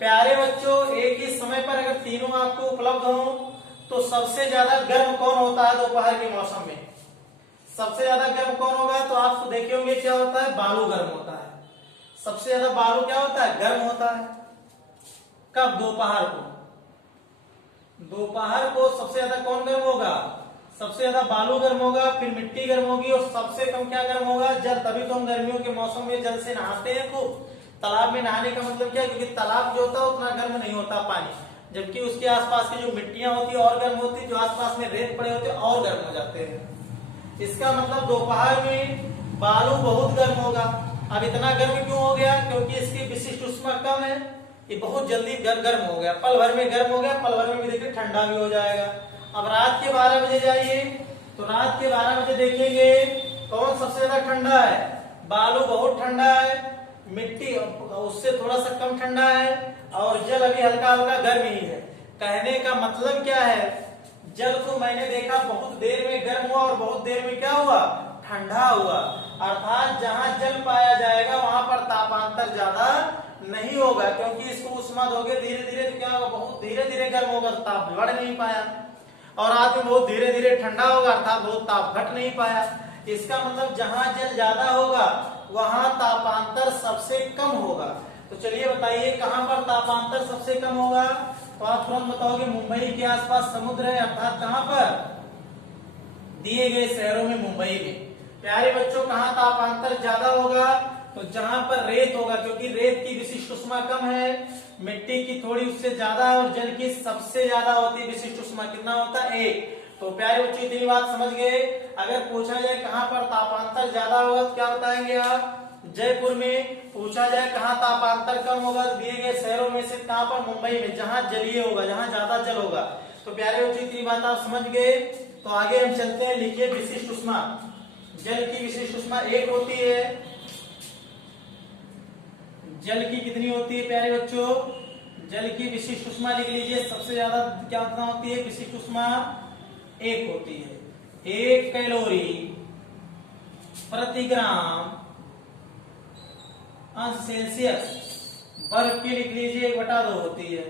प्यारे बच्चों, एक ही समय पर अगर तीनों आपको उपलब्ध हो तो सबसे ज्यादा गर्म कौन होता है दोपहर के मौसम में? सबसे ज्यादा गर्म कौन होगा? तो आप देखे होंगे क्या होता है, बालू गर्म होता है। सबसे ज्यादा बालू क्या होता है, गर्म होता है। कब? दोपहर को। दोपहर को सबसे ज्यादा कौन गर्म होगा? सबसे ज्यादा बालू गर्म होगा, फिर मिट्टी गर्म होगी, और सबसे कम क्या गर्म होगा? जल। तभी तो हम गर्मियों के मौसम में जल से नहाते हैं खूब। तालाब में नहाने का मतलब क्या है? क्योंकि तालाब जो होता है उतना गर्म नहीं होता पानी, जबकि उसके आसपास की जो मिट्टियां होती है और गर्म होती है, जो आसपास में रेत पड़े होते हैं और गर्म हो जाते हैं। इसका मतलब दोपहर में बालू बहुत गर्म होगा। अब इतना गर्म क्यों हो गया? क्योंकि इसकी विशिष्ट ऊष्मा कम है, ये बहुत जल्दी गर्म हो गया, पल भर में गर्म हो गया, पल भर में भी देखिए ठंडा भी हो जाएगा। अब रात के 12 बजे जाइए तो रात के 12 बजे देखेंगे कौन सबसे ज्यादा ठंडा है? बालू बहुत ठंडा है, मिट्टी उससे थोड़ा सा कम ठंडा है, और जल अभी हल्का हल्का गर्म ही है। कहने का मतलब क्या है? जल को मैंने देखा बहुत देर में गर्म हुआ और बहुत देर में क्या हुआ? ठंडा हुआ। अर्थात जहां जल पाया जाएगा वहां पर तापांतर ज्यादा नहीं होगा, क्योंकि इसको उष्मा दोगे धीरे धीरे तो क्या होगा? बहुत धीरे धीरे गर्म होगा, तो ताप बढ़ नहीं पाया। और रात में बहुत धीरे धीरे ठंडा होगा, अर्थात बहुत ताप घट नहीं पाया। इसका मतलब जहां जल ज्यादा होगा वहां तापांतर सबसे कम होगा। तो चलिए बताइए कहां पर तापांतर सबसे कम होगा? तो आप तुरंत बताओगे मुंबई के आसपास समुद्र है, अर्थात कहां पर? दिए गए शहरों में, मुंबई में। प्यारे बच्चों, कहां तापांतर ज्यादा होगा? तो जहां पर रेत होगा, क्योंकि रेत की विशिष्ट ऊष्मा कम है, मिट्टी की थोड़ी उससे ज्यादा, और जल की सबसे ज्यादा होती है विशिष्ट ऊष्मा। कितना होता है? 1। तो प्यारे बच्चों इतनी बात समझ गए। अगर पूछा जाए कहां पर तापांतर ज्यादा होगा तो क्या बताएंगे आप? जयपुर में। पूछा जाए कहां तापांतर कम होगा, दिए गए शहरों में से कहां पर? मुंबई में, जहां जलीय होगा, जहां ज्यादा जल होगा। तो प्यारे बच्चों इतनी बात आप समझ गए। तो आगे हम चलते हैं, लिखिए विशिष्ट ऊष्मा। जल की विशिष्ट ऊष्मा 1 होती है। जल की कितनी होती है प्यारे बच्चों? जल की विशिष्ट ऊष्मा लिख लीजिए, सबसे ज्यादा क्या होती है? विशिष्ट ऊष्मा 1 होती है। 1 कैलोरी प्रति ग्राम अंश सेल्सियस। बर्फ की लिख लीजिए 1/2 होती है।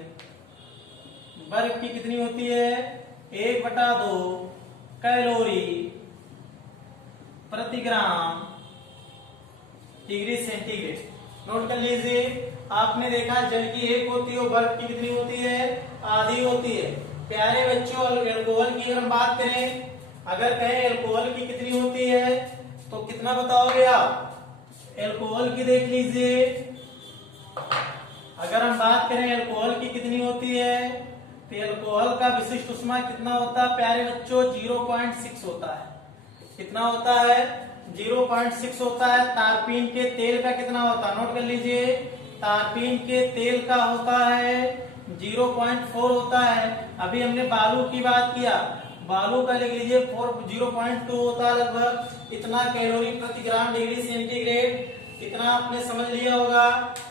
बर्फ की कितनी होती है? 1/2 कैलोरी प्रति ग्राम डिग्री सेंटीग्रेड। नोट कर लीजिए। आपने देखा जल की 1 होती है और बर्फ की कितनी होती है? आधी होती है। प्यारे बच्चों, एल्कोहल की अगर हम बात करें, अगर कहें एल्कोहल की कितनी होती है तो कितना बताओगे आप? एल्कोहल की देख लीजिए। अगर हम बात करें एल्कोहल की कितनी होती है तो एल्कोहल का विशिष्ट ऊष्मा कितना होता है प्यारे बच्चों? 0.6 होता है। कितना होता है? 0.6 होता है। तारपीन के तेल का कितना होता है? नोट कर लीजिए। तारपीन के तेल का होता है 0.4 होता है। अभी हमने बालू की बात किया, बालू का लिख लीजिए 0.2 होता है लगभग। इतना कैलोरी प्रति ग्राम डिग्री सेंटीग्रेड, इतना आपने समझ लिया होगा।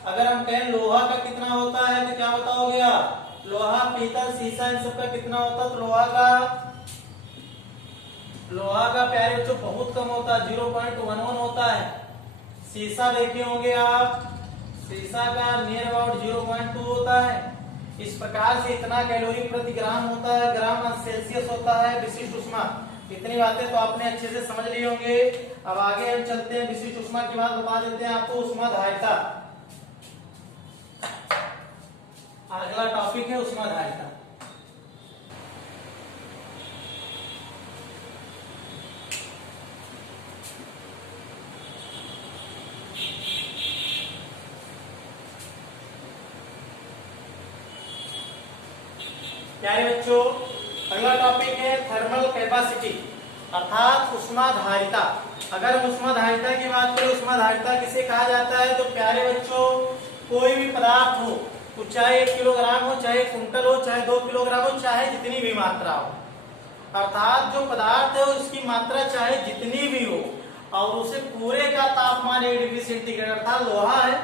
अगर हम कहें लोहा का कितना होता है तो क्या बताओगे आप? लोहा, पीतल, शीशा, इन सब का कितना होता है? तो लोहा का प्यारे बच्चों बहुत कम होता है, 0.11 होता है। शीशा देखे होंगे आप, शीशा का नियर अबाउट 0.2 होता है। इस प्रकार से इतना कैलोरी प्रति ग्राम होता है, ग्राम सेल्सियस होता है विशिष्ट ऊष्मा। इतनी बातें तो आपने अच्छे से समझ लिए होंगे। अब आगे हम चलते हैं, विशिष्ट ऊष्मा की बात बता देते हैं आपको। ऊष्माधारिता अगला टॉपिक है, ऊष्माधारिता। प्यारे बच्चों, अगला टॉपिक है थर्मल कैपेसिटी, अर्थात ऊष्माधारिता। अगर हम ऊष्माधारिता की बात करें, ऊष्माधारिता किसे कहा जाता है? तो प्यारे बच्चों, कोई भी पदार्थ हो, तो चाहे 1 किलोग्राम हो, चाहे कुंटल हो, चाहे 2 किलोग्राम हो, चाहे जितनी भी मात्रा हो, अर्थात जो पदार्थ है उसकी मात्रा चाहे जितनी भी हो, और उसे पूरे का तापमान 1 डिग्री सेंटीग्रेड, अर्थात लोहा है,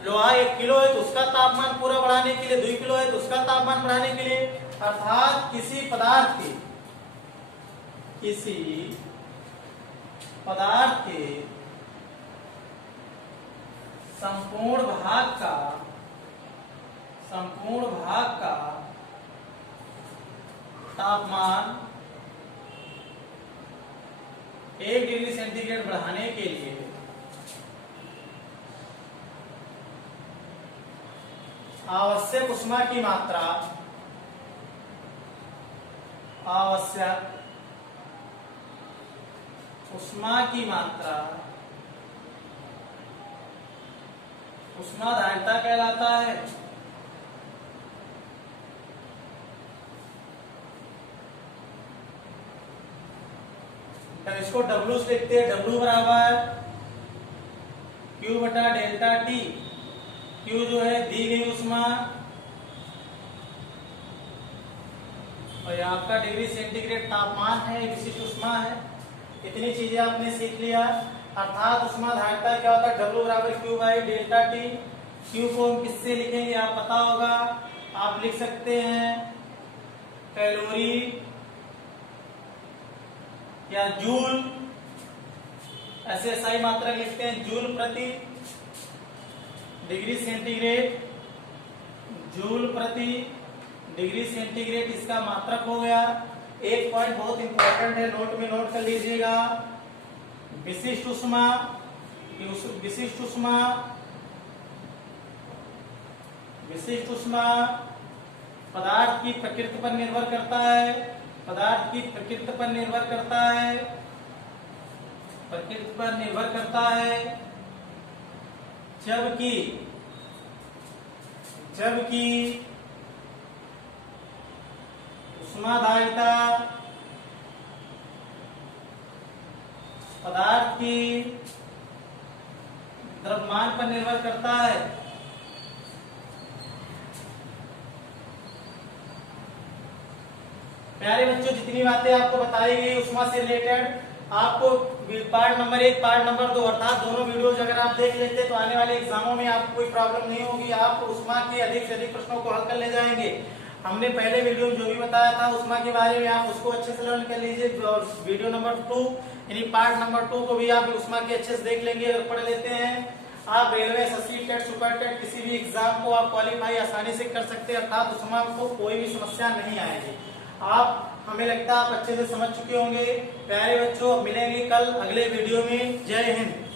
लोहा 1 किलो है तो उसका तापमान पूरा बढ़ाने के लिए, 2 किलो है तो उसका तापमान बढ़ाने के लिए, अर्थात किसी पदार्थ के संपूर्ण भाग का तापमान 1 डिग्री सेंटीग्रेड बढ़ाने के लिए आवश्यक उष्मा की मात्रा उष्माधारिता कहलाता है। इसको W से लिखते हैं, W बराबर Q बटा डेल्टा T। Q जो है दी गई उष्मा और ये आपका डिग्री सेंटीग्रेड तापमान है, विशिष्ट उष्मा है। इतनी चीजें आपने सीख लिया। अर्थात उष्माधारिता क्या होता है, W बराबर Q by delta T। Q को हम किससे लिखेंगे आप पता होगा, आप लिख सकते हैं कैलोरी या जूल, ऐसे SI मात्रक लिखते हैं, जूल प्रति डिग्री सेंटीग्रेड, जूल प्रति डिग्री सेंटीग्रेड इसका मात्रक हो गया। एक पॉइंट बहुत इंपॉर्टेंट है, नोट में नोट कर लीजिएगा, विशिष्ट उष्मा पदार्थ की प्रकृति पर निर्भर करता है, जबकि उष्माधारिता पदार्थ की द्रव्यमान पर निर्भर करता है। प्यारे बच्चों, जितनी बातें आपको बताई गई उष्मा से रिलेटेड, आपको पार्ट नंबर 1, पार्ट नंबर 2 अर्थात दोनों वीडियोज अगर आप देख लेते तो आने वाले एग्जामों में आपको कोई प्रॉब्लम नहीं होगी, आप उष्मा के अधिक से अधिक प्रश्नों को हल कर ले जाएंगे। हमने पहले वीडियो में जो भी बताया था उष्मा के बारे में, आप उसको अच्छे से लर्न कर लीजिए। और वीडियो नंबर 2 यानी पार्ट नंबर 2 को भी आप उष्मा के अच्छे से देख लेंगे। अगर पढ़ लेते हैं आप railway, SSC, TET, super TET किसी भी एग्जाम को आप क्वालिफाई आसानी से कर सकते हैं, अर्थात उष्मा को कोई भी समस्या नहीं आएगी। आप, हमें लगता है आप अच्छे से समझ चुके होंगे। प्यारे बच्चों, मिलेंगे कल अगले वीडियो में। जय हिंद।